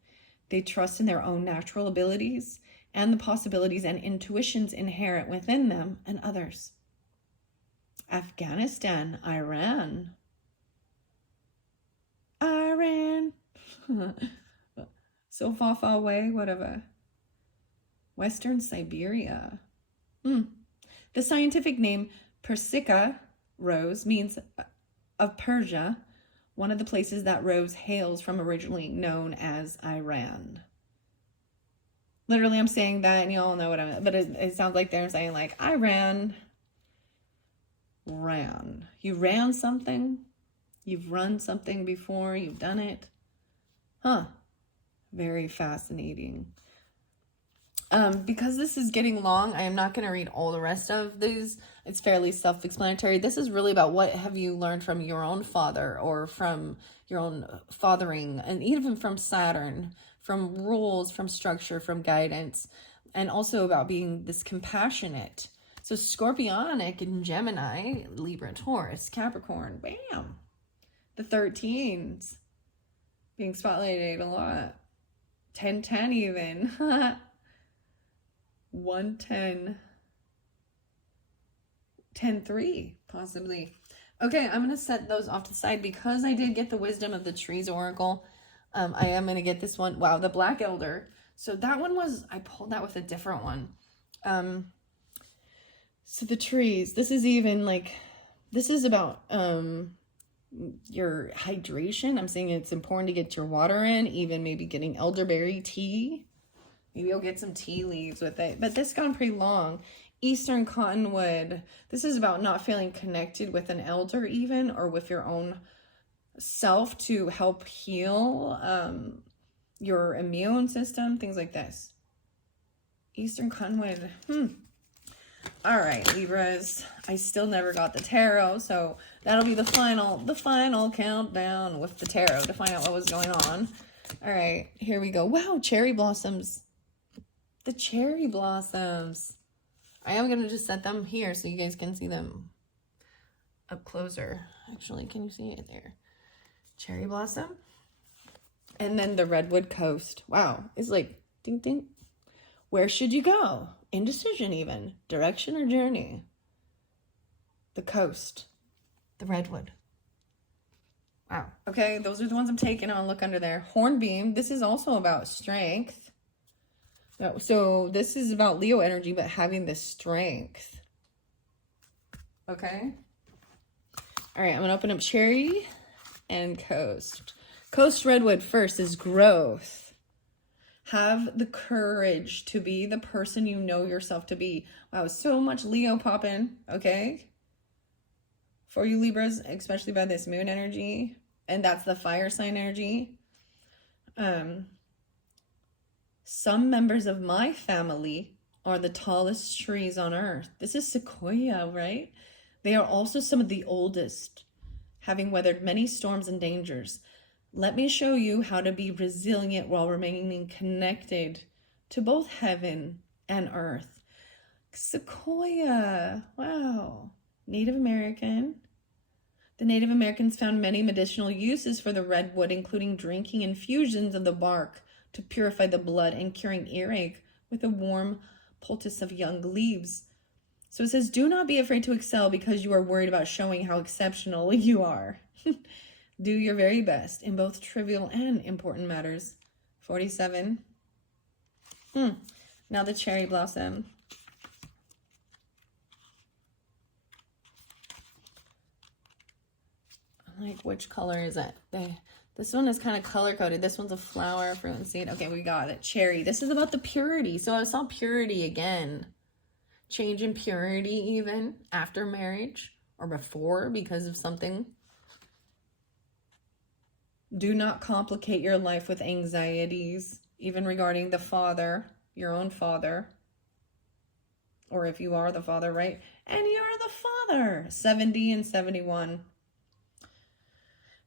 They trust in their own natural abilities and the possibilities and intuitions inherent within them and others. Afghanistan, Iran. So far, far away, whatever. Western Siberia. The scientific name Persica rose means of Persia, one of the places that rose hails from, originally known as Iran. Literally, I'm saying that, and you all know what I'm, but it sounds like they're saying like, I ran. You ran something? You've run something before, you've done it? Huh. Very fascinating. Because this is getting long, I am not going to read all the rest of these. It's fairly self-explanatory. This is really about what have you learned from your own father, or from your own fathering, and even from Saturn, from rules, from structure, from guidance, and also about being this compassionate. So Scorpionic in Gemini, Libra, Taurus, Capricorn, bam. The 13s being spotlighted a lot. 10-10 even. 110. 10-3 possibly. Okay, I'm going to set those off to the side because I did get the Wisdom of the Trees Oracle. I am going to get this one. Wow, the Black Elder. So that one was, I pulled that with a different one. So the trees, this is even like, this is about your hydration. I'm saying it's important to get your water in, even maybe getting elderberry tea. Maybe you'll get some tea leaves with it. But this gone pretty long. Eastern Cottonwood. This is about not feeling connected with an elder even, or with your own self to help heal your immune system, things like this. Eastern Cottonwood. All right, Libras. I still never got the tarot, so that'll be the final countdown with the tarot to find out what was going on. All right, here we go. Wow, cherry blossoms. The cherry blossoms. I am going to just set them here so you guys can see them up closer. Actually, can you see it there? Cherry blossom. And then the Redwood Coast. Wow, it's like ding ding. Where should you go? Indecision even. Direction or journey? The coast. The Redwood. Wow. Okay, those are the ones I'm taking. I'll look under there. Hornbeam. This is also about strength. So this is about Leo energy, but having the strength. Okay. All right, I'm going to open up Cherry and Coast. Coast Redwood first is growth. Have the courage to be the person you know yourself to be. Wow, so much Leo popping, okay? For you Libras, especially by this moon energy. And that's the fire sign energy. Some members of my family are the tallest trees on earth. This is sequoia, right? They are also some of the oldest, having weathered many storms and dangers. Let me show you how to be resilient while remaining connected to both heaven and earth. Sequoia, wow. Native American. The Native Americans found many medicinal uses for the redwood, including drinking infusions of the bark to purify the blood and curing earache with a warm poultice of young leaves. So it says, do not be afraid to excel because you are worried about showing how exceptional you are. Do your very best in both trivial and important matters. 47. Now the cherry blossom. Like, which color is it? This one is kind of color coded. This one's a flower, fruit, and seed. Okay, we got it. Cherry. This is about the purity. So I saw purity again. Change in purity even after marriage or before because of something. Do not complicate your life with anxieties, even regarding the father, your own father. Or if you are the father, right? And you're the father. 70 and 71.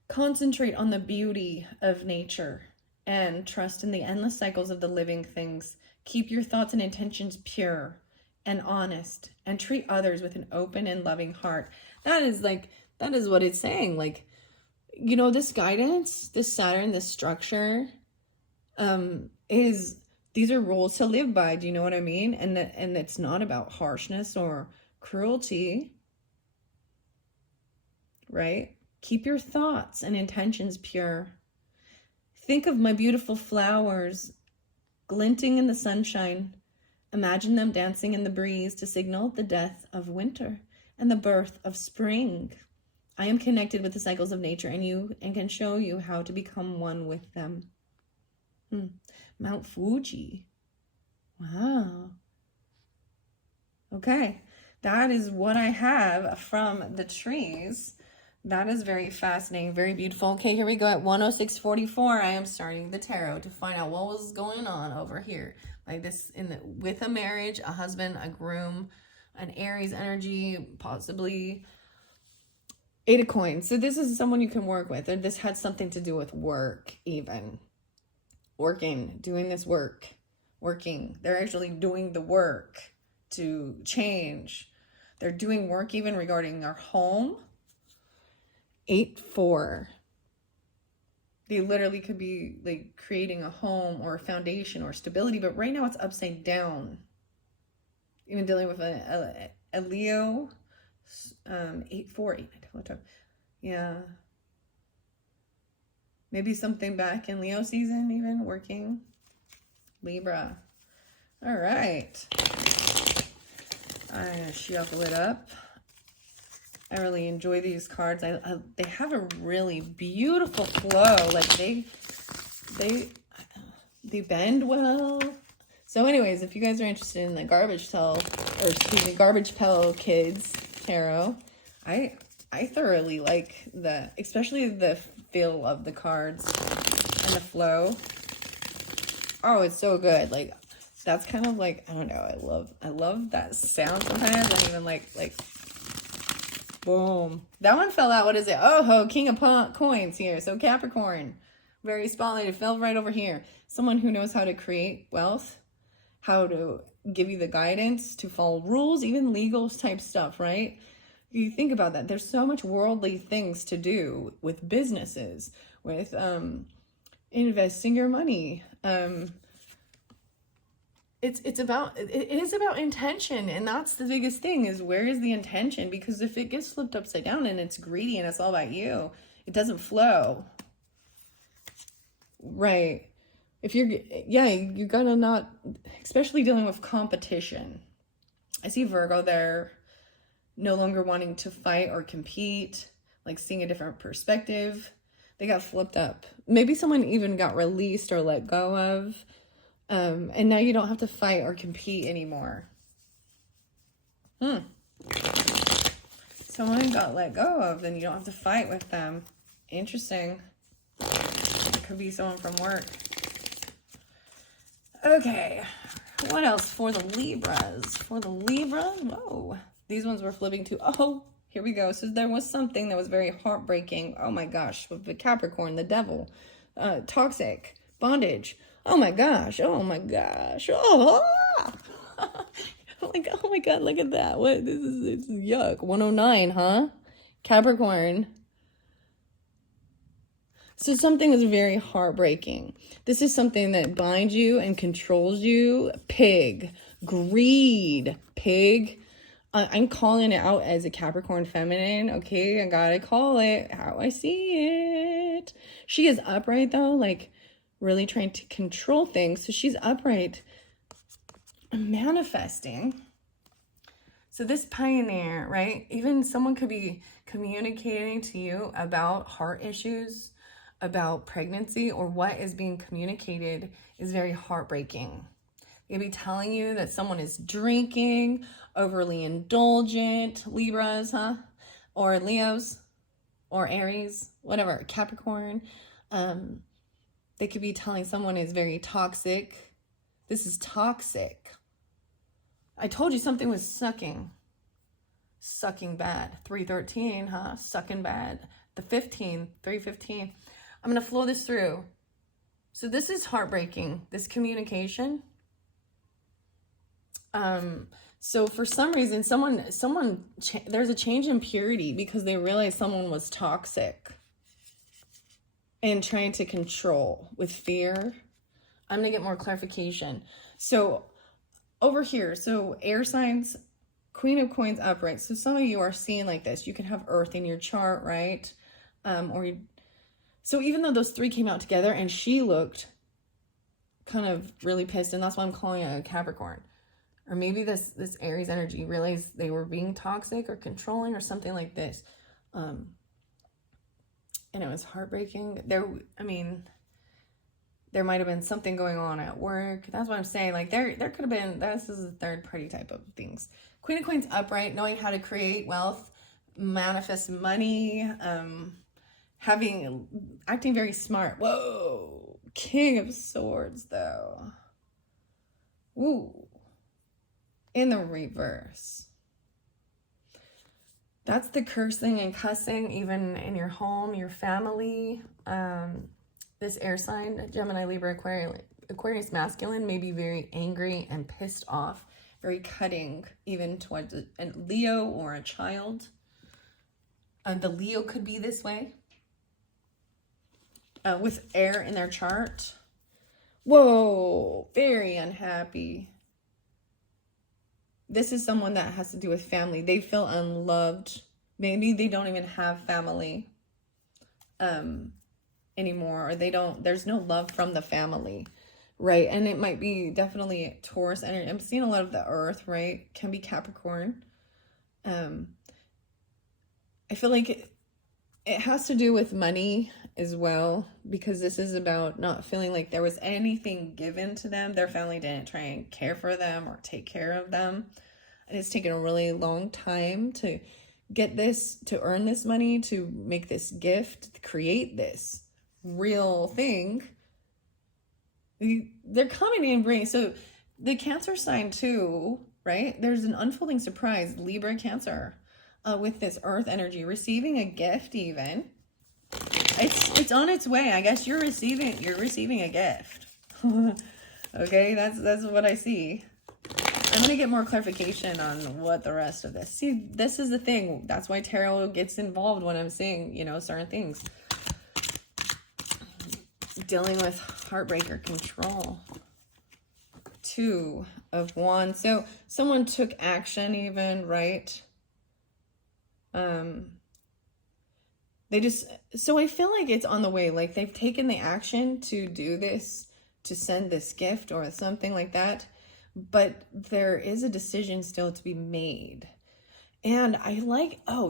Concentrate on the beauty of nature and trust in the endless cycles of the living things. Keep your thoughts and intentions pure and honest and treat others with an open and loving heart. That is what it's saying. Like, you know, this guidance, this Saturn, this structure, these are rules to live by. Do you know what I mean? And it's not about harshness or cruelty, right? Keep your thoughts and intentions pure. Think of my beautiful flowers glinting in the sunshine. Imagine them dancing in the breeze to signal the death of winter and the birth of spring. I am connected with the cycles of nature and can show you how to become one with them. Mount Fuji. Wow. Okay, that is what I have from the trees. That is very fascinating, very beautiful. Okay, here we go at 106:44. I am starting the tarot to find out what was going on over here. Like this, with a marriage, a husband, a groom, an Aries energy, possibly 8 of coins. So this is someone you can work with, or this had something to do with work, even. Working, doing this work, working. They're actually doing the work to change. They're doing work even regarding their home. 8-4. They literally could be like creating a home or a foundation or stability, but right now it's upside down. Even dealing with a Leo, 8-4. Yeah. Maybe something back in Leo season, even working. Libra. All right. I'm gonna shuffle it up. I really enjoy these cards. They have a really beautiful flow. Like they bend well. So anyways, if you guys are interested in the Garbage Pail Kids tarot, I thoroughly like especially the feel of the cards and the flow. Oh, it's so good. Like that's kind of like, I don't know, I love that sound sometimes. And even like boom. That one fell out. What is it? Oh, King of Coins here. So Capricorn. Very spotlighted. Fell right over here. Someone who knows how to create wealth. How to give you the guidance to follow rules. Even legal type stuff, right? You think about that. There's so much worldly things to do with businesses. With investing your money. It is about intention, and that's the biggest thing, is where is the intention? Because if it gets flipped upside down and it's greedy and it's all about you, it doesn't flow. Right. If you're gonna not, especially dealing with competition. I see Virgo there, no longer wanting to fight or compete, like seeing a different perspective. They got flipped up. Maybe someone even got released or let go of. And now you don't have to fight or compete anymore. Someone got let go of, and you don't have to fight with them. Interesting. It could be someone from work. Okay. What else for the Libras? Whoa. These ones were flipping too. Oh, here we go. So there was something that was very heartbreaking. Oh my gosh. With the Capricorn, the devil. Toxic. Bondage. Oh my gosh. Oh. Oh my god, look at that. What? It's yuck. 109, huh? Capricorn. So something is very heartbreaking. This is something that binds you and controls you. Pig, greed, pig. I'm calling it out as a Capricorn feminine. Okay, I gotta call it how I see it. She is upright though, like really trying to control things. So she's upright, manifesting. So this pioneer, right? Even someone could be communicating to you about heart issues, about pregnancy, or what is being communicated is very heartbreaking. They could be telling you that someone is drinking, overly indulgent, Libras, huh? Or Leos, or Aries, whatever, Capricorn. They could be telling someone is very toxic. This is toxic. I told you something was sucking bad. 313, huh? Sucking bad. The 15, 315. I'm going to flow this through. So this is heartbreaking, this communication. So for some reason, there's a change in purity because they realized someone was toxic and trying to control with fear. I'm going to get more clarification. So over here, so air signs, Queen of Coins upright. So some of you are seeing like this. You can have Earth in your chart, right? So even though those three came out together and she looked kind of really pissed, and that's why I'm calling it a Capricorn. Or maybe this Aries energy realized they were being toxic or controlling or something like this. And it was heartbreaking. There might have been something going on at work. That's what I'm saying. Like there could have been, this is a third party type of things. Queen of Coins upright, knowing how to create wealth, manifest money, acting very smart. Whoa. King of Swords though. Woo. In the reverse. That's the cursing and cussing, even in your home, your family. This air sign, Gemini, Libra, Aquarius masculine, may be very angry and pissed off, very cutting, even towards a Leo or a child. The Leo could be this way. With air in their chart. Whoa, very unhappy. This is someone that has to do with family. They feel unloved. Maybe they don't even have family anymore, or there's no love from the family, right? And it might be definitely Taurus energy. I'm seeing a lot of the Earth, right? Can be Capricorn. I feel like it has to do with money as well, because this is about not feeling like there was anything given to them. Their family didn't try and care for them or take care of them. And it's taken a really long time to get this, to earn this money, to make this gift, to create this real thing. They're coming in bringing, so the Cancer sign too, right? There's an unfolding surprise, Libra, Cancer, with this Earth energy, receiving a gift even. It's on its way. I guess you're receiving a gift. Okay, that's what I see. I'm going to get more clarification on what the rest of this. See, this is the thing. That's why tarot gets involved when I'm seeing, certain things. Dealing with heartbreak or control. 2 of Wands. So someone took action even, right? So I feel like it's on the way. Like they've taken the action to do this, to send this gift or something like that. But there is a decision still to be made. And I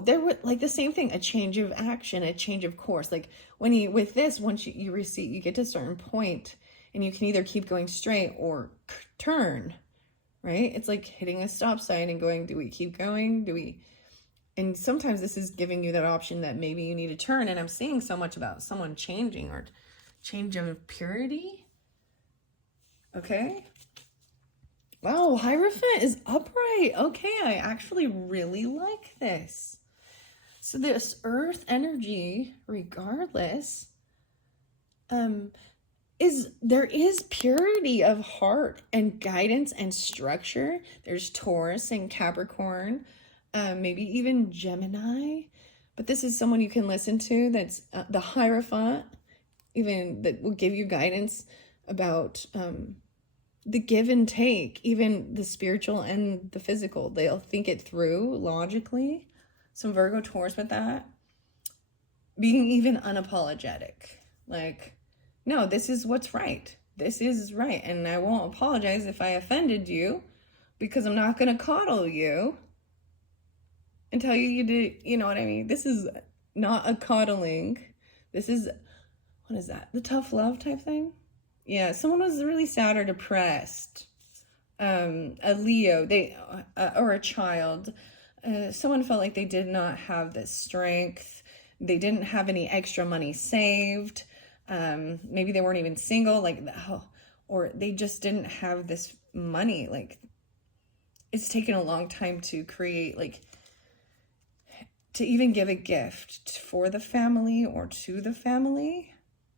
there was like the same thing, a change of action, a change of course. Like once you receive, you get to a certain point and you can either keep going straight or turn, right? It's like hitting a stop sign and going, do we keep going? And sometimes this is giving you that option that maybe you need to turn. And I'm seeing so much about someone changing or change of purity. Okay. Wow, Hierophant is upright. Okay, I actually really like this. So this Earth energy, regardless, there is purity of heart and guidance and structure. There's Taurus and Capricorn, maybe even Gemini. But this is someone you can listen to. That's the Hierophant even that will give you guidance about the give and take, even the spiritual and the physical. They'll think it through logically. Some Virgo Taurus with that. Being even unapologetic. Like, no, this is what's right. This is right. And I won't apologize if I offended you, because I'm not going to coddle you and tell you you did, you know what I mean? This is not a coddling. This is, what is that? The tough love type thing? Yeah, someone was really sad or depressed. A Leo, or a child. Someone felt like they did not have the strength. They didn't have any extra money saved. Maybe they weren't even single, or they just didn't have this money. Like, it's taken a long time to create, to even give a gift for the family or to the family.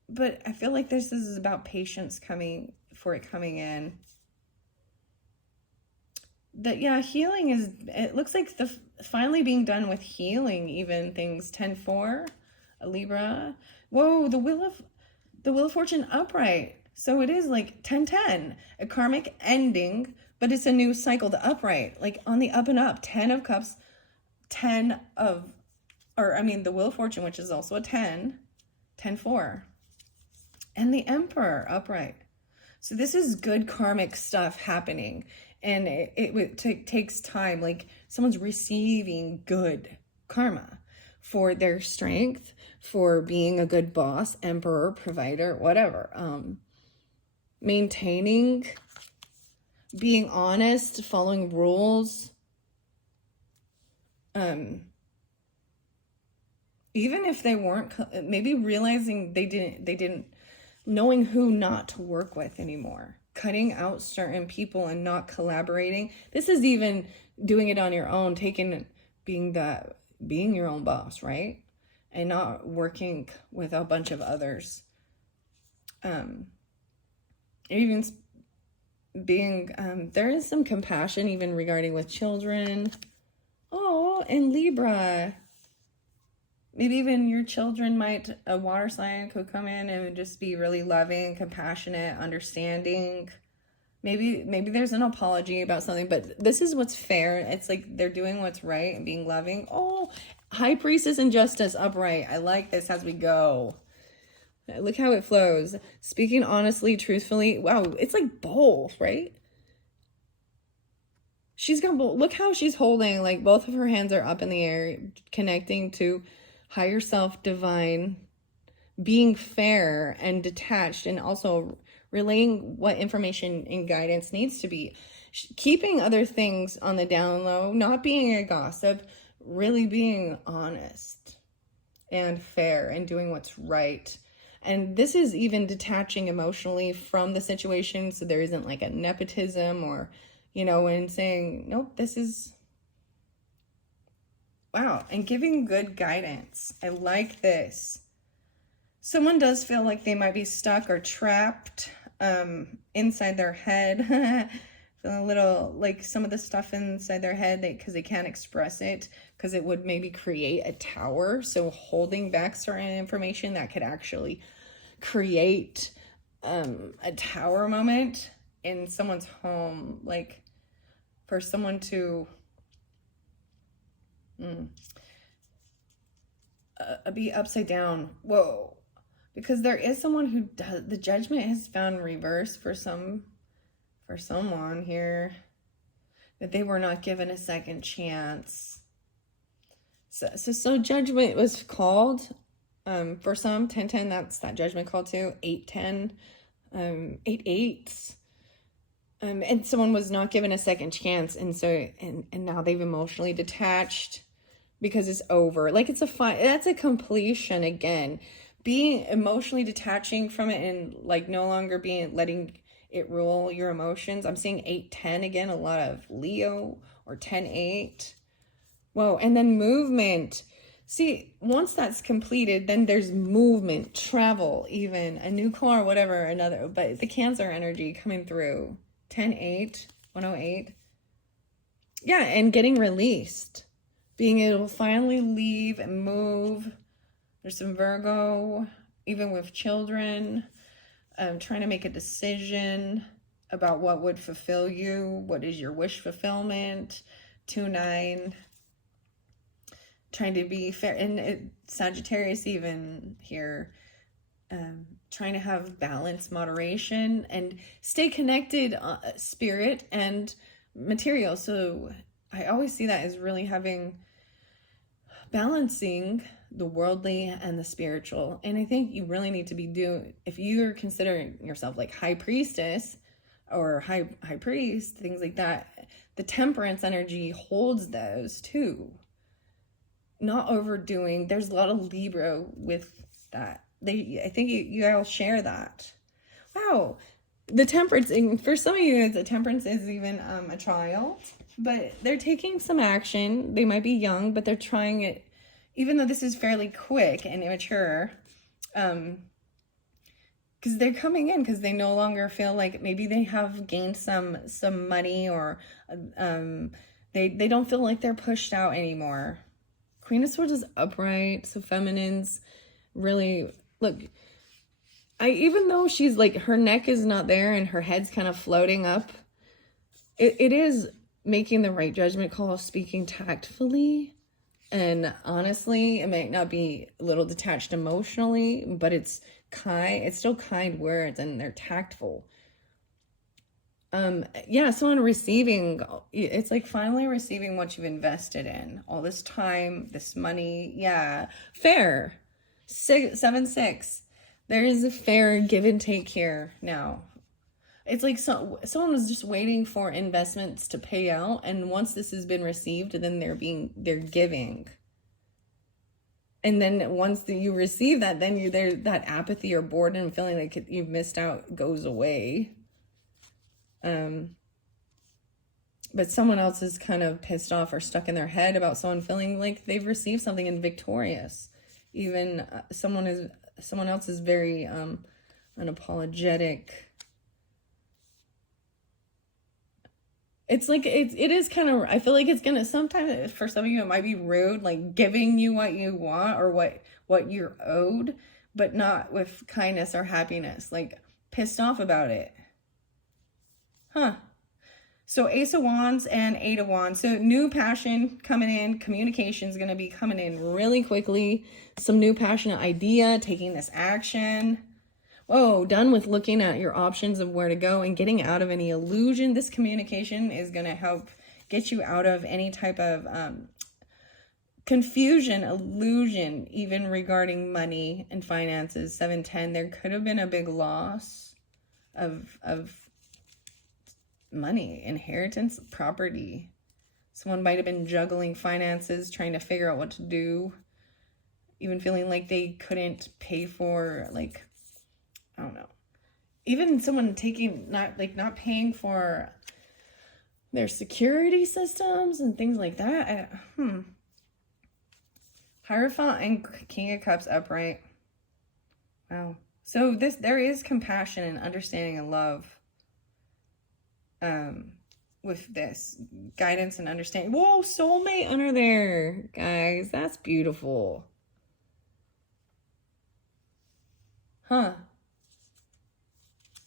But I feel like this is about patience coming in. That, yeah, healing is, it looks like finally being done with healing, even things. 10-4, a Libra. Whoa, the Wheel of Fortune upright. So it is like 10-10, a karmic ending, but it's a new cycle. The upright, like on the up and up. 10 of Cups, the Wheel of Fortune, which is also a 10-4. And the Emperor upright. So this is good karmic stuff happening. And it takes time. Like, someone's receiving good karma for their strength, for being a good boss, emperor, provider, whatever. Maintaining, being honest, following rules. Even if they weren't, maybe realizing they didn't, knowing who not to work with anymore. Cutting out certain people and not collaborating. This is even doing it on your own, being your own boss, right? And not working with a bunch of others. Even being, there is some compassion even regarding with children. Oh, and Libra. Maybe even your children a water sign could come in and just be really loving, compassionate, understanding. Maybe there's an apology about something, but this is what's fair. It's like they're doing what's right and being loving. Oh, High Priestess and Justice upright. I like this as we go. Look how it flows. Speaking honestly, truthfully. Wow, it's like both, right? She's got both. Look how she's holding, like both of her hands are up in the air, connecting to higher self, divine, being fair and detached, and also relaying what information and guidance needs to be. Keeping other things on the down low, not being a gossip, really being honest and fair and doing what's right. And this is even detaching emotionally from the situation, so there isn't like a nepotism or, and saying, nope, this is... Wow, and giving good guidance. I like this. Someone does feel like they might be stuck or trapped inside their head. Feeling a little like some of the stuff inside their head because they can't express it, because it would maybe create a tower. So holding back certain information that could actually create a tower moment in someone's home. Like, for someone to... be upside down. Whoa. Because there is someone who does, the judgment has found reverse for someone here, that they were not given a second chance. So judgment was called for some. 10-10, that's that judgment call too. 8-10, 8-8. And someone was not given a second chance, and so and now they've emotionally detached because it's over. Like, it's that's a completion again. Being emotionally detaching from it and like no longer letting it rule your emotions. I'm seeing 8-10 again, a lot of Leo, or 10-8. Whoa, and then movement. See, once that's completed, then there's movement, travel, even a new car, whatever, another, but the Cancer energy coming through. 10-8, 108. Yeah, and getting released. Being able to finally leave and move. There's some Virgo even with children, trying to make a decision about what would fulfill you. What is your wish fulfillment? 2-9. Trying to be fair. And Sagittarius even here. Trying to have balance, moderation, and stay connected, spirit and material. So I always see that as really balancing the worldly and the spiritual. And I think you really need to be doing, if you're considering yourself like high priestess or high priest, things like that, the temperance energy holds those too. Not overdoing. There's a lot of Libra with that. I think you all share that. Wow. The temperance, for some of you, the temperance is even a child, but they're taking some action. They might be young, but they're trying it, even though this is fairly quick and immature, because they're coming in because they no longer feel like maybe they have gained some money, or they don't feel like they're pushed out anymore. Queen of Swords is upright, so feminines really, look, even though she's like, her neck is not there and her head's kind of floating up, it is making the right judgment call, speaking tactfully. And honestly, it might not be a little detached emotionally, but it's still kind words, and they're tactful. Yeah, someone receiving, it's like finally receiving what you've invested in all this time, this money. Yeah, fair. 7-6. There is a fair give and take here now. It's like someone was just waiting for investments to pay out, and once this has been received, then they're giving. And then once you receive that, then that apathy or boredom, feeling like you've missed out, goes away. But someone else is kind of pissed off or stuck in their head about someone feeling like they've received something and victorious. Even someone else is very unapologetic. It's like it is kind of, I feel like it's gonna, sometimes for some of you it might be rude, like giving you what you want or what you're owed, but not with kindness or happiness, like pissed off about it. Huh. So Ace of Wands and 8 of Wands. So new passion coming in. Communication is going to be coming in really quickly. Some new passionate idea, taking this action. Whoa, done with looking at your options of where to go and getting out of any illusion. This communication is going to help get you out of any type of confusion, illusion, even regarding money and finances. 7-10. There could have been a big loss of money, inheritance, property. Someone might have been juggling finances, trying to figure out what to do, even feeling like they couldn't pay for, like, I don't know, even someone not paying for their security systems and things like that. Hierophant and King of Cups upright. Wow. So there is compassion and understanding and love with this guidance and understanding. Whoa, soulmate under there, guys. That's beautiful. Huh.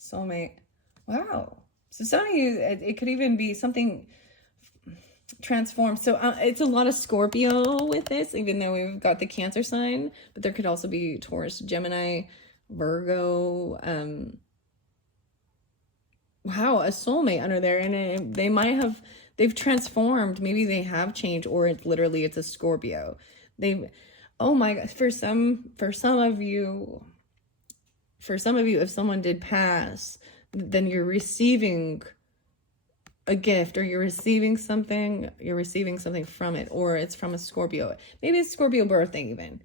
Soulmate. Wow. So some of you, it could even be something transformed. So it's a lot of Scorpio with this, even though we've got the Cancer sign, but there could also be Taurus, Gemini, Virgo, wow, a soulmate under there. And they've transformed. Maybe they have changed, or it's a Scorpio. Oh my God, for some of you, if someone did pass, then you're receiving a gift, or you're receiving something from it, or it's from a Scorpio. Maybe it's Scorpio birthday even.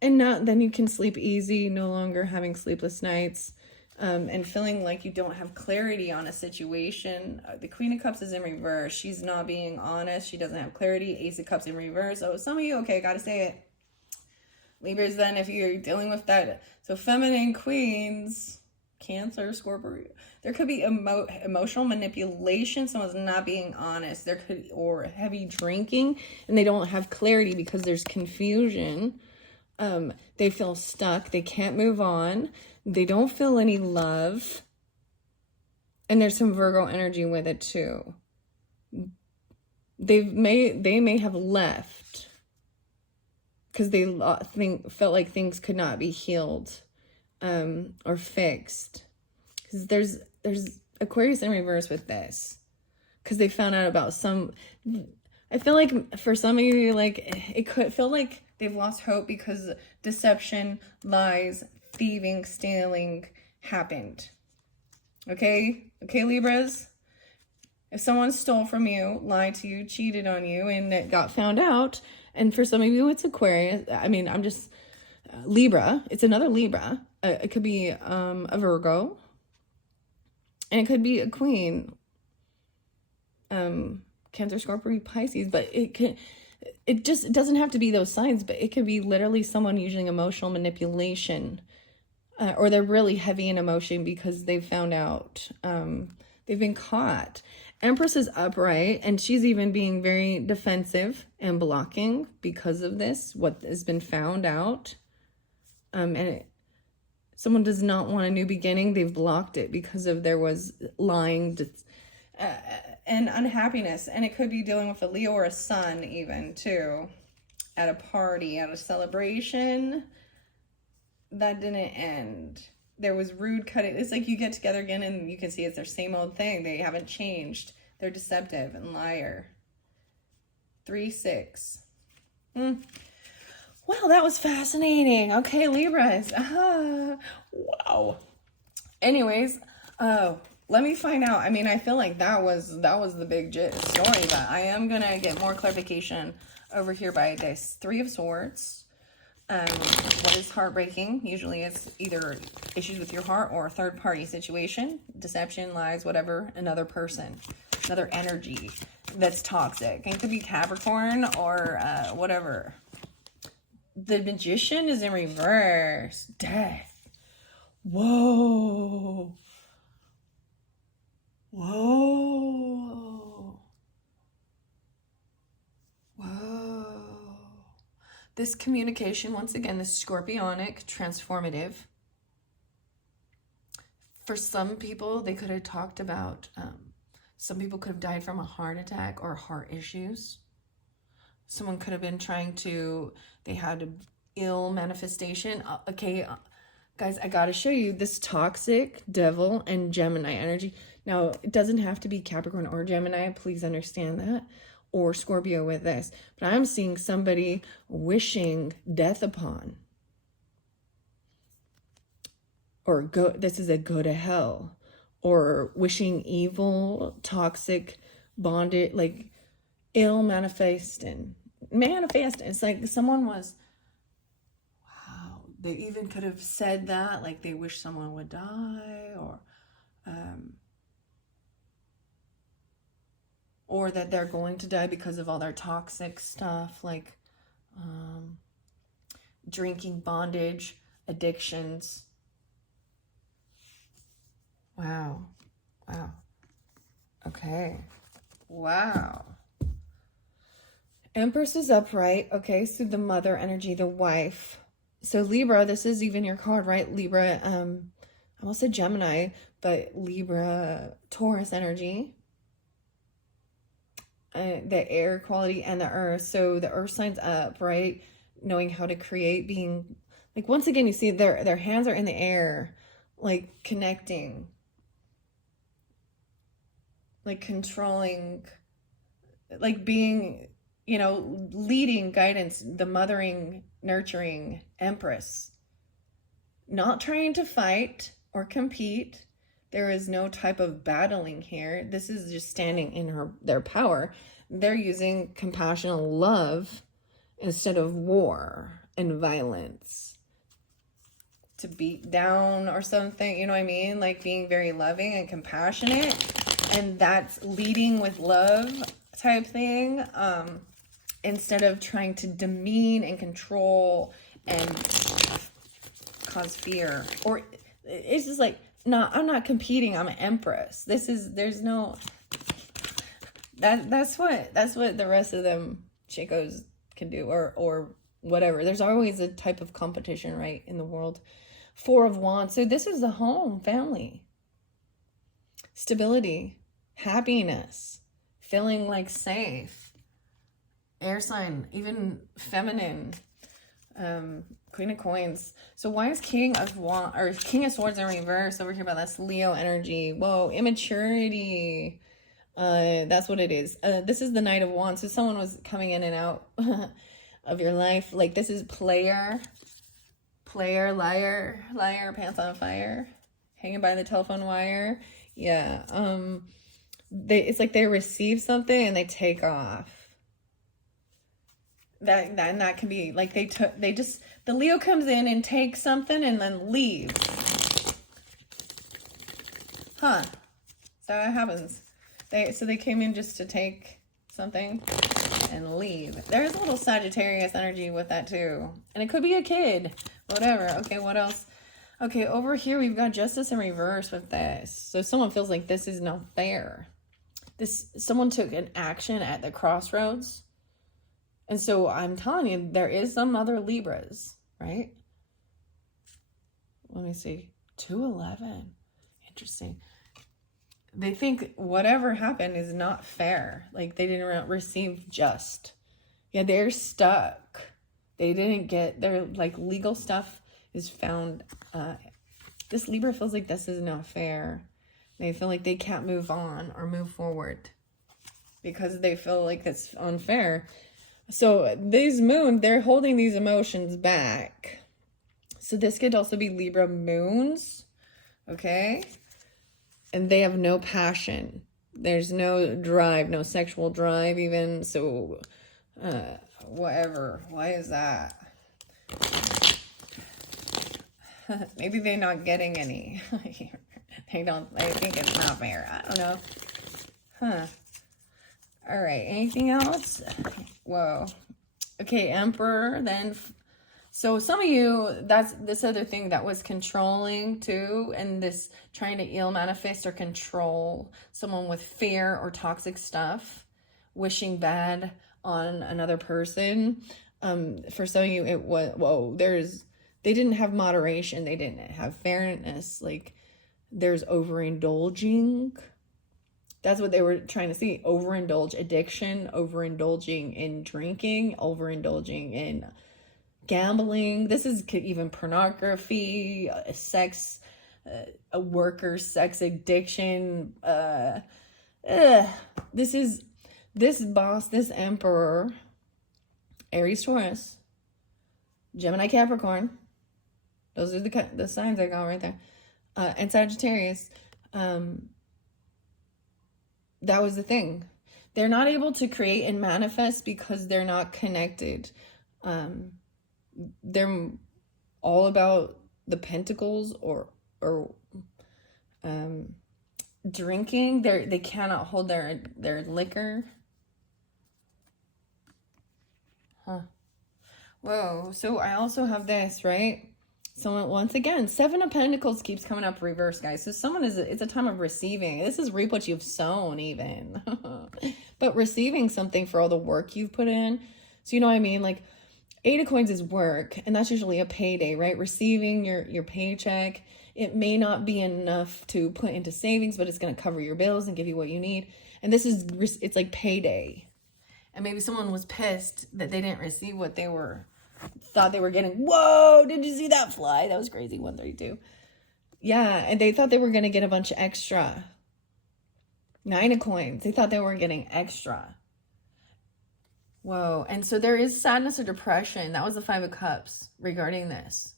And then you can sleep easy, no longer having sleepless nights, and feeling like you don't have clarity on a situation. The Queen of Cups is in reverse. She's not being honest. She doesn't have clarity. Ace of Cups in reverse. Oh, some of you, okay, gotta say it. Libras, then, if you're dealing with that, so feminine queens, Cancer, Scorpio, there could be emotional manipulation. Someone's not being honest. Or heavy drinking, and they don't have clarity because there's confusion. They feel stuck. They can't move on. They don't feel any love. And there's some Virgo energy with it too. They may have left because they felt like things could not be healed or fixed. Because there's Aquarius in reverse with this. Because they found out about I feel like for some of you, like, it could feel like they've lost hope because deception, lies, thieving, stealing happened. Okay, Libras? If someone stole from you, lied to you, cheated on you, and it got found out, and for some of you it's Aquarius, I mean, I'm just, Libra, it's another Libra. It could be a Virgo, and it could be a Queen, Cancer, Scorpio, Pisces, but it doesn't have to be those signs, but it could be literally someone using emotional manipulation, or they're really heavy in emotion because they've found out, they've been caught. Empress is upright, and she's even being very defensive and blocking because of this, what has been found out. Someone does not want a new beginning. They've blocked it because of there was lying and unhappiness. And it could be dealing with a Leo or a Sun even too, at a party, at a celebration. That didn't end. There was rude cutting. It's like you get together again and you can see it's their same old thing. They haven't changed. They're deceptive and liar. 3-6. Well, that was fascinating. Okay, Libras. Wow. Anyways, let me find out. I mean, I feel like that was the big story, but I am gonna get more clarification over here by this 3 of Swords. What is heartbreaking? Usually it's either issues with your heart or a third-party situation, deception, lies, whatever, another person, another energy that's toxic. It could be Capricorn or whatever. The Magician is in reverse. Death. Whoa. Whoa. Whoa. This communication, once again, this scorpionic, transformative. For some people, they could have talked about, some people could have died from a heart attack or heart issues. Someone could have been they had an ill manifestation. Okay, guys, I gotta show you this toxic devil and Gemini energy. Now, it doesn't have to be Capricorn or Gemini, please understand that. Or Scorpio with this, but I'm seeing somebody wishing death upon, or this is a go to hell, or wishing evil, toxic, bonded, like ill manifesting. It's like someone was, wow, they even could have said that, like they wish someone would die, or that they're going to die because of all their toxic stuff, like drinking, bondage, addictions. Wow. Okay. Wow. Empress is upright. Okay, so the mother energy, the wife. So Libra, this is even your card, right? Libra, I almost said Gemini, but Libra, Taurus energy. The air quality and the earth. So the earth signs up, right? Knowing how to create, being like, once again, you see their hands are in the air, like connecting, like controlling, like being, leading, guidance, the mothering, nurturing Empress, not trying to fight or compete. There is no type of battling here. This is just standing in their power. They're using compassion and love instead of war and violence to beat down or something. You know what I mean? Like being very loving and compassionate. And that's leading with love type thing. Instead of trying to demean and control and cause fear. Or it's just like, no, I'm not competing. I'm an Empress. There's no, that's what the rest of them chicos can do, or whatever. There's always a type of competition, right, in the world. Four of Wands. So this is the home, family, stability, happiness, feeling like safe. Air sign, even feminine. Queen of Coins. So why is King of Swords in reverse over here? About this Leo energy. Whoa, immaturity. That's what it is. This is the Knight of Wands. So someone was coming in and out of your life. Like, this is player, liar, pants on fire, hanging by the telephone wire. Yeah. It's like they receive something and they take off. That can be like the Leo comes in and takes something and then leaves. Huh. So that happens. They came in just to take something and leave. There's a little Sagittarius energy with that too. And it could be a kid. Whatever. Okay, what else? Okay, over here we've got Justice in reverse with this. So someone feels like this is not fair. Someone took an action at the crossroads. And so I'm telling you, there is some other Libras, right? Let me see. 211. Interesting. They think whatever happened is not fair. Like, they didn't receive just. Yeah, they're stuck. They didn't get their, like, legal stuff is found. This Libra feels like this is not fair. They feel like they can't move on or move forward because they feel like that's unfair. So these moon, they're holding these emotions back. So this could also be Libra moons, okay? And they have no passion. There's no drive, no sexual drive even. So whatever. Why is that? Maybe they're not getting any. They think it's not fair. I don't know. Huh. All right, anything else? Whoa. Okay, Emperor, then. So some of you, that's this other thing that was controlling too, and this trying to ill manifest or control someone with fear or toxic stuff, wishing bad on another person. For some of you, it was, they didn't have moderation. They didn't have fairness. Like, there's overindulging. That's what they were trying to see. Overindulge, addiction, overindulging in drinking, overindulging in gambling. This is even pornography, sex, a worker's sex addiction. This boss, this Emperor, Aries, Taurus, Gemini, Capricorn. Those are the signs I got right there. And Sagittarius. That was the thing. They're not able to create and manifest because they're not connected. They're all about the pentacles or drinking. They cannot hold their liquor. Huh. Whoa. So I also have this, right? Someone, once again, Seven of Pentacles keeps coming up reverse, guys. So someone it's a time of receiving. This is reap what you've sown, even. But receiving something for all the work you've put in. So you know what I mean? Like, Eight of Coins is work, and that's usually a payday, right? Receiving your paycheck. It may not be enough to put into savings, but it's going to cover your bills and give you what you need. And it's like payday. And maybe someone was pissed that they didn't receive what they thought they were getting. Whoa, did you see that fly? That was crazy. 132. Yeah, and they thought they were going to get a bunch of extra. Nine of Coins. They thought they were getting extra. Whoa. And so there is sadness or depression. That was the Five of Cups regarding this.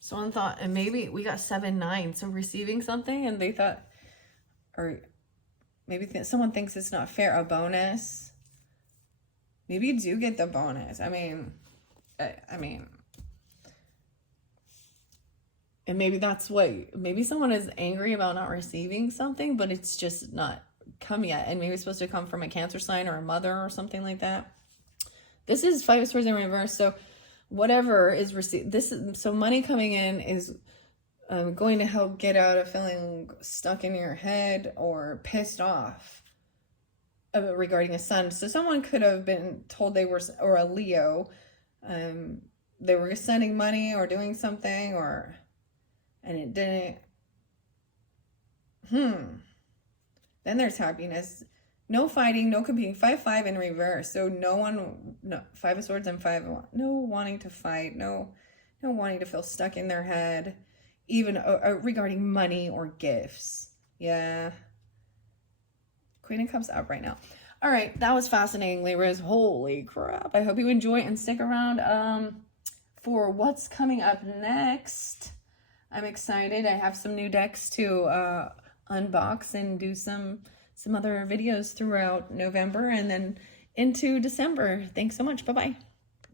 Someone thought, and maybe we got 7, 9. So receiving something and they thought, or maybe someone thinks it's not fair. A bonus. Maybe you do get the bonus. I mean, and maybe maybe someone is angry about not receiving something, but it's just not come yet. And maybe it's supposed to come from a Cancer sign or a mother or something like that. This is Five of Swords in reverse. So whatever is received, so money coming in is going to help get out of feeling stuck in your head or pissed off. regarding a sun. So someone could have been told they were, or a Leo, they were sending money or doing something, or, and it didn't. Then there's happiness. No fighting, no competing. 5-5 in reverse. So no, 5 of Swords and 5 of, no wanting to fight, no wanting to feel stuck in their head, even regarding money or gifts. Yeah. Queen of Cups up right now. All right, that was fascinating, Libras. Holy crap. I hope you enjoy and stick around for what's coming up next. I'm excited. I have some new decks to unbox and do some other videos throughout November and then into December. Thanks so much. Bye-bye.